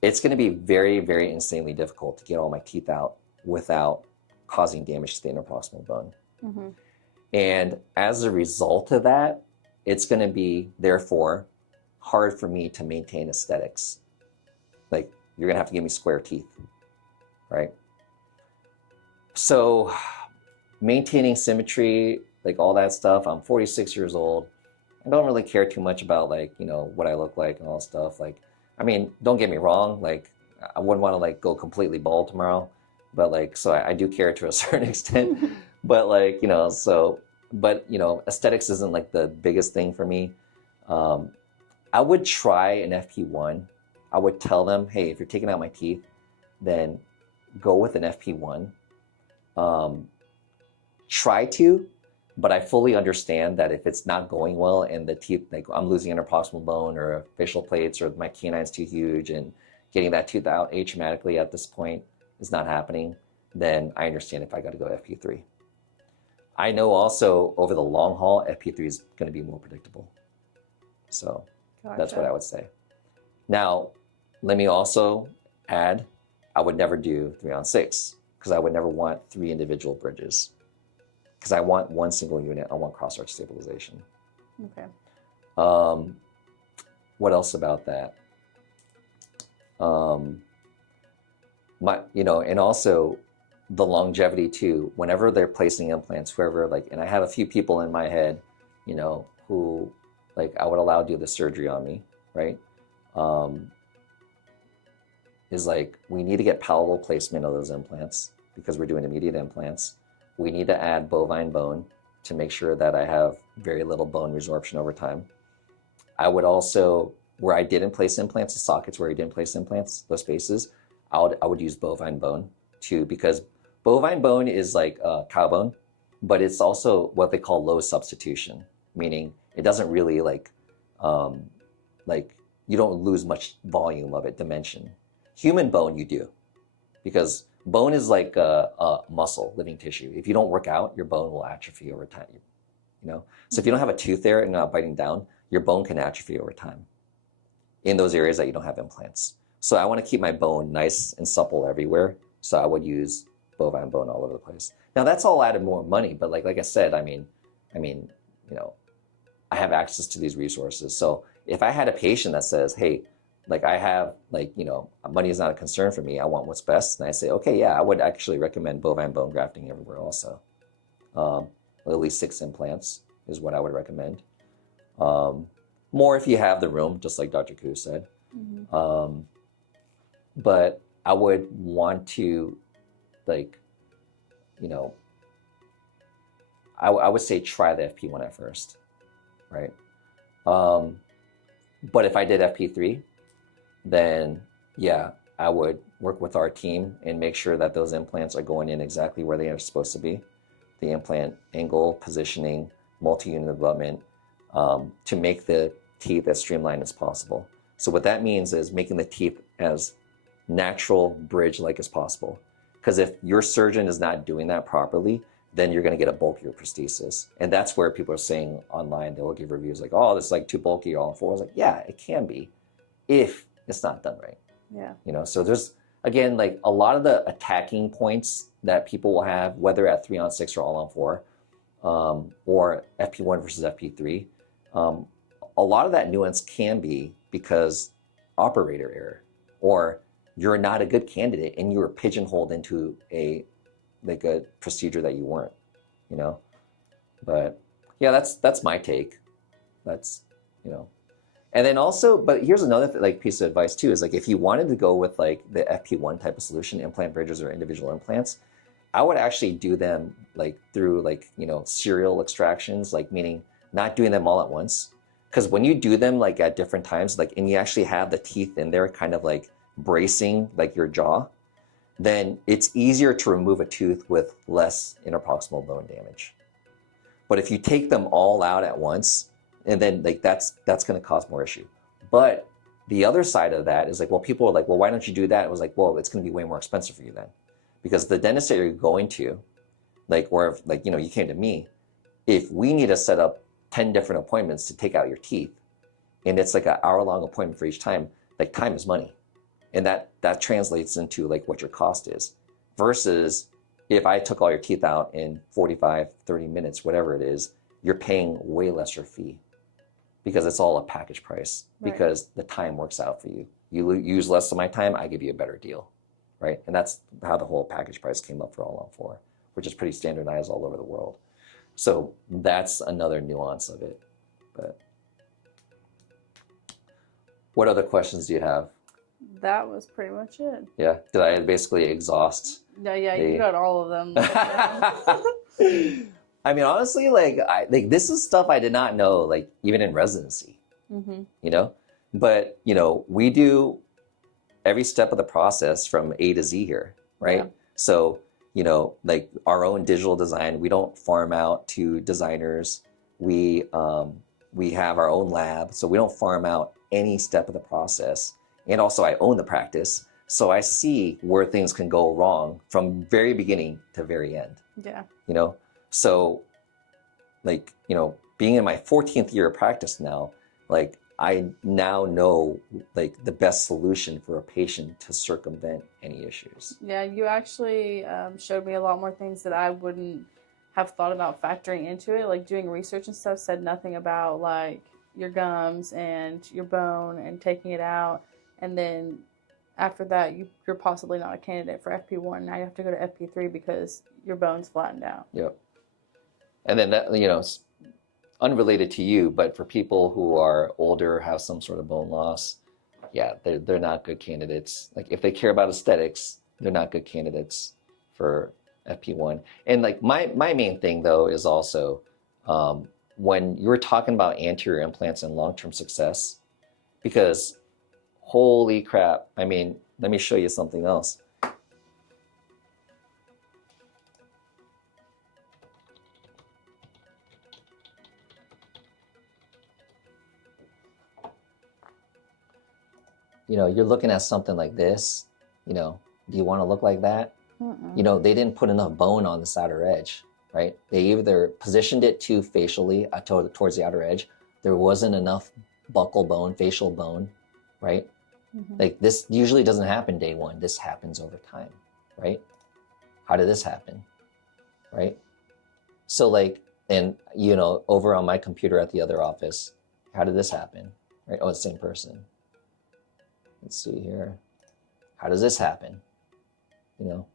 it's going to be very, very insanely difficult to get all my teeth out without causing damage to the interproximal bone. And as a result of that, it's going to be, therefore, hard for me to maintain aesthetics. Like, you're going to have to give me square teeth, right? So maintaining symmetry, like all that stuff, I'm 46 years old. I don't really care too much about like, you know, what I look like and all that stuff. Like, I mean, don't get me wrong, like I wouldn't want to like go completely bald tomorrow, but like, so I do care to a certain extent, but like, you know, so, but you know, aesthetics isn't like the biggest thing for me. I would try an FP1. I would tell them, hey, if you're taking out my teeth, then go with an FP1. Try to, but I fully understand that if it's not going well and the teeth, like I'm losing interproximal bone or facial plates or my canine's too huge and getting that tooth out atraumatically at this point is not happening, then I understand if I got to go FP3. I know also over the long haul, FP3 is going to be more predictable. So that's what I would say. Now, let me also add, I would never do 3-on-6 because I would never want 3 individual bridges. Because I want one single unit. I want cross-arch stabilization. Okay. What else about that? You know, and also the longevity too. Whenever they're placing implants, whoever like, and I have a few people in my head, you know, who like I would allow do the surgery on me, right? Is like we need to get palatable placement of those implants because we're doing immediate implants. We need to add bovine bone to make sure that I have very little bone resorption over time. I would also, where I didn't place implants, the sockets where I didn't place implants, those spaces, I would use bovine bone too, because bovine bone is like cow bone, but it's also what they call low substitution, meaning it doesn't really like you don't lose much volume of it, dimension. Human bone you do, because bone is like a muscle, living tissue. If you don't work out, your bone will atrophy over time, you know? So if you don't have a tooth there and not biting down, your bone can atrophy over time in those areas that you don't have implants. So I want to keep my bone nice and supple everywhere. So I would use bovine bone all over the place. Now that's all added more money, but like I said, I mean, you know, I have access to these resources. So if I had a patient that says, hey, like I have, like, you know, money is not a concern for me, I want what's best, and I say, okay, yeah, I would actually recommend bovine bone grafting everywhere also. At least 6 implants is what I would recommend. More if you have the room, just like Dr. Koo said. But I would want to, like, you know, I would say try the FP1 at first, right? But if I did FP3, then yeah, I would work with our team and make sure that those implants are going in exactly where they are supposed to be. The implant angle, positioning, multi-unit development, to make the teeth as streamlined as possible. So what that means is making the teeth as natural bridge-like as possible. Because if your surgeon is not doing that properly, then you're going to get a bulkier prosthesis. And that's where people are saying online, they'll give reviews like, oh, this is like too bulky, all-on-4. I was like, yeah, it can be if it's not done right. Yeah. You know, so there's, again, like a lot of the attacking points that people will have, whether at 3-on-6 or all-on-4, or FP1 versus FP3, a lot of that nuance can be because operator error, or you're not a good candidate and you were pigeonholed into a procedure that you weren't, you know. But yeah, that's my take. That's, you know. And then also, but here's another piece of advice too, is like if you wanted to go with like the FP1 type of solution, implant bridges or individual implants, I would actually do them like through like, you know, serial extractions, like meaning not doing them all at once. Because when you do them like at different times, like, and you actually have the teeth in there kind of like bracing like your jaw, then it's easier to remove a tooth with less interproximal bone damage. But if you take them all out at once, and then like that's going to cause more issue. But the other side of that is like, well, people are like, well, why don't you do that? It was like, well, it's going to be way more expensive for you then, because the dentist that you're going to, like, or if, like, you know, you came to me, if we need to set up 10 different appointments to take out your teeth, and it's like an hour-long appointment for each time, like time is money. And that translates into like what your cost is, versus if I took all your teeth out in 45, 30 minutes, whatever it is, you're paying way lesser fee because it's all a package price, because the time works out for you. You use less of my time, I give you a better deal, right? And that's how the whole package price came up for all-on-4, which is pretty standardized all over the world. So that's another nuance of it. But what other questions do you have? That was pretty much it. Yeah, did I basically exhaust? Yeah, you got all of them. I mean, honestly, like this is stuff I did not know, like even in residency, you know. But you know, we do every step of the process from A to Z here, right? Yeah. So you know, like our own digital design, we don't farm out to designers. We have our own lab, so we don't farm out any step of the process. And also, I own the practice, so I see where things can go wrong from very beginning to very end. Yeah. You know, so like, you know, being in my 14th year of practice now, like I now know like the best solution for a patient to circumvent any issues. Yeah, you actually showed me a lot more things that I wouldn't have thought about factoring into it. Like doing research and stuff said nothing about like your gums and your bone and taking it out. And then after that, you're possibly not a candidate for FP1. Now you have to go to FP3 because your bone's flattened out. Yep. And then that, you know, unrelated to you, but for people who are older, have some sort of bone loss, yeah, they're not good candidates. Like if they care about aesthetics, they're not good candidates for FP1. And like my main thing though is also when you're talking about anterior implants and long-term success, because holy crap, I mean, let me show you something else. You know, you're looking at something like this, you know, do you want to look like that? You know, they didn't put enough bone on this outer edge, right? They either positioned it too facially towards the outer edge. There wasn't enough buccal bone, facial bone, right? Like this usually doesn't happen day one. This happens over time, right? How did this happen, right? So like, and you know, over on my computer at the other office, how did this happen, right? Oh, it's the same person. Let's see here. How does this happen? You know,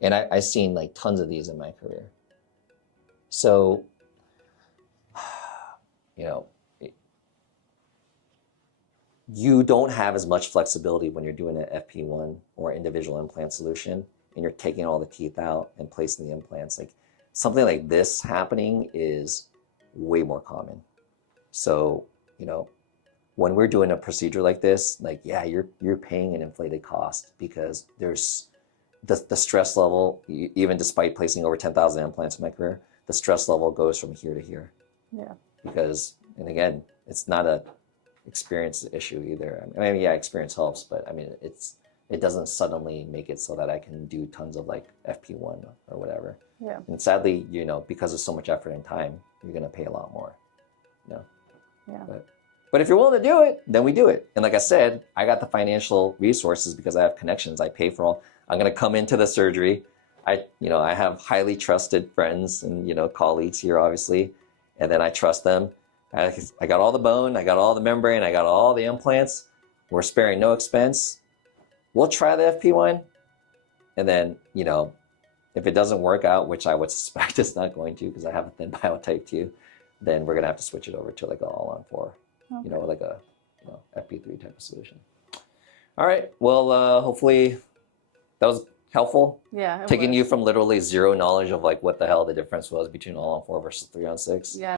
and I've seen like tons of these in my career. So, you know, you don't have as much flexibility when you're doing an FP1 or individual implant solution and you're taking all the teeth out and placing the implants. Like something like this happening is way more common. So, you know, when we're doing a procedure like this, like, yeah, you're paying an inflated cost because there's the stress level, even despite placing over 10,000 implants in my career, the stress level goes from here to here. Yeah. Because And again, it's not a experience issue either. I mean, yeah, experience helps, but I mean, it doesn't suddenly make it so that I can do tons of like FP1 or whatever. Yeah. And sadly, you know, because of so much effort and time, you're gonna pay a lot more. You know? Yeah. But if you're willing to do it, then we do it. And like I said, I got the financial resources because I have connections. I pay for all. I'm gonna come into the surgery. I have highly trusted friends and, you know, colleagues here, obviously, and then I trust them. I got all the bone, I got all the membrane, I got all the implants. We're sparing no expense. We'll try the FP1, and then, you know, if it doesn't work out, which I would suspect it's not going to because I have a thin biotype 2, then we're gonna have to switch it over to like an all-on-4, Okay. you know, like a FP3 type of solution. All right, well, hopefully that was helpful. Yeah. It Taking was. you from literally zero knowledge of like what the hell the difference was between all-on-4 versus 3-on-6. Yeah.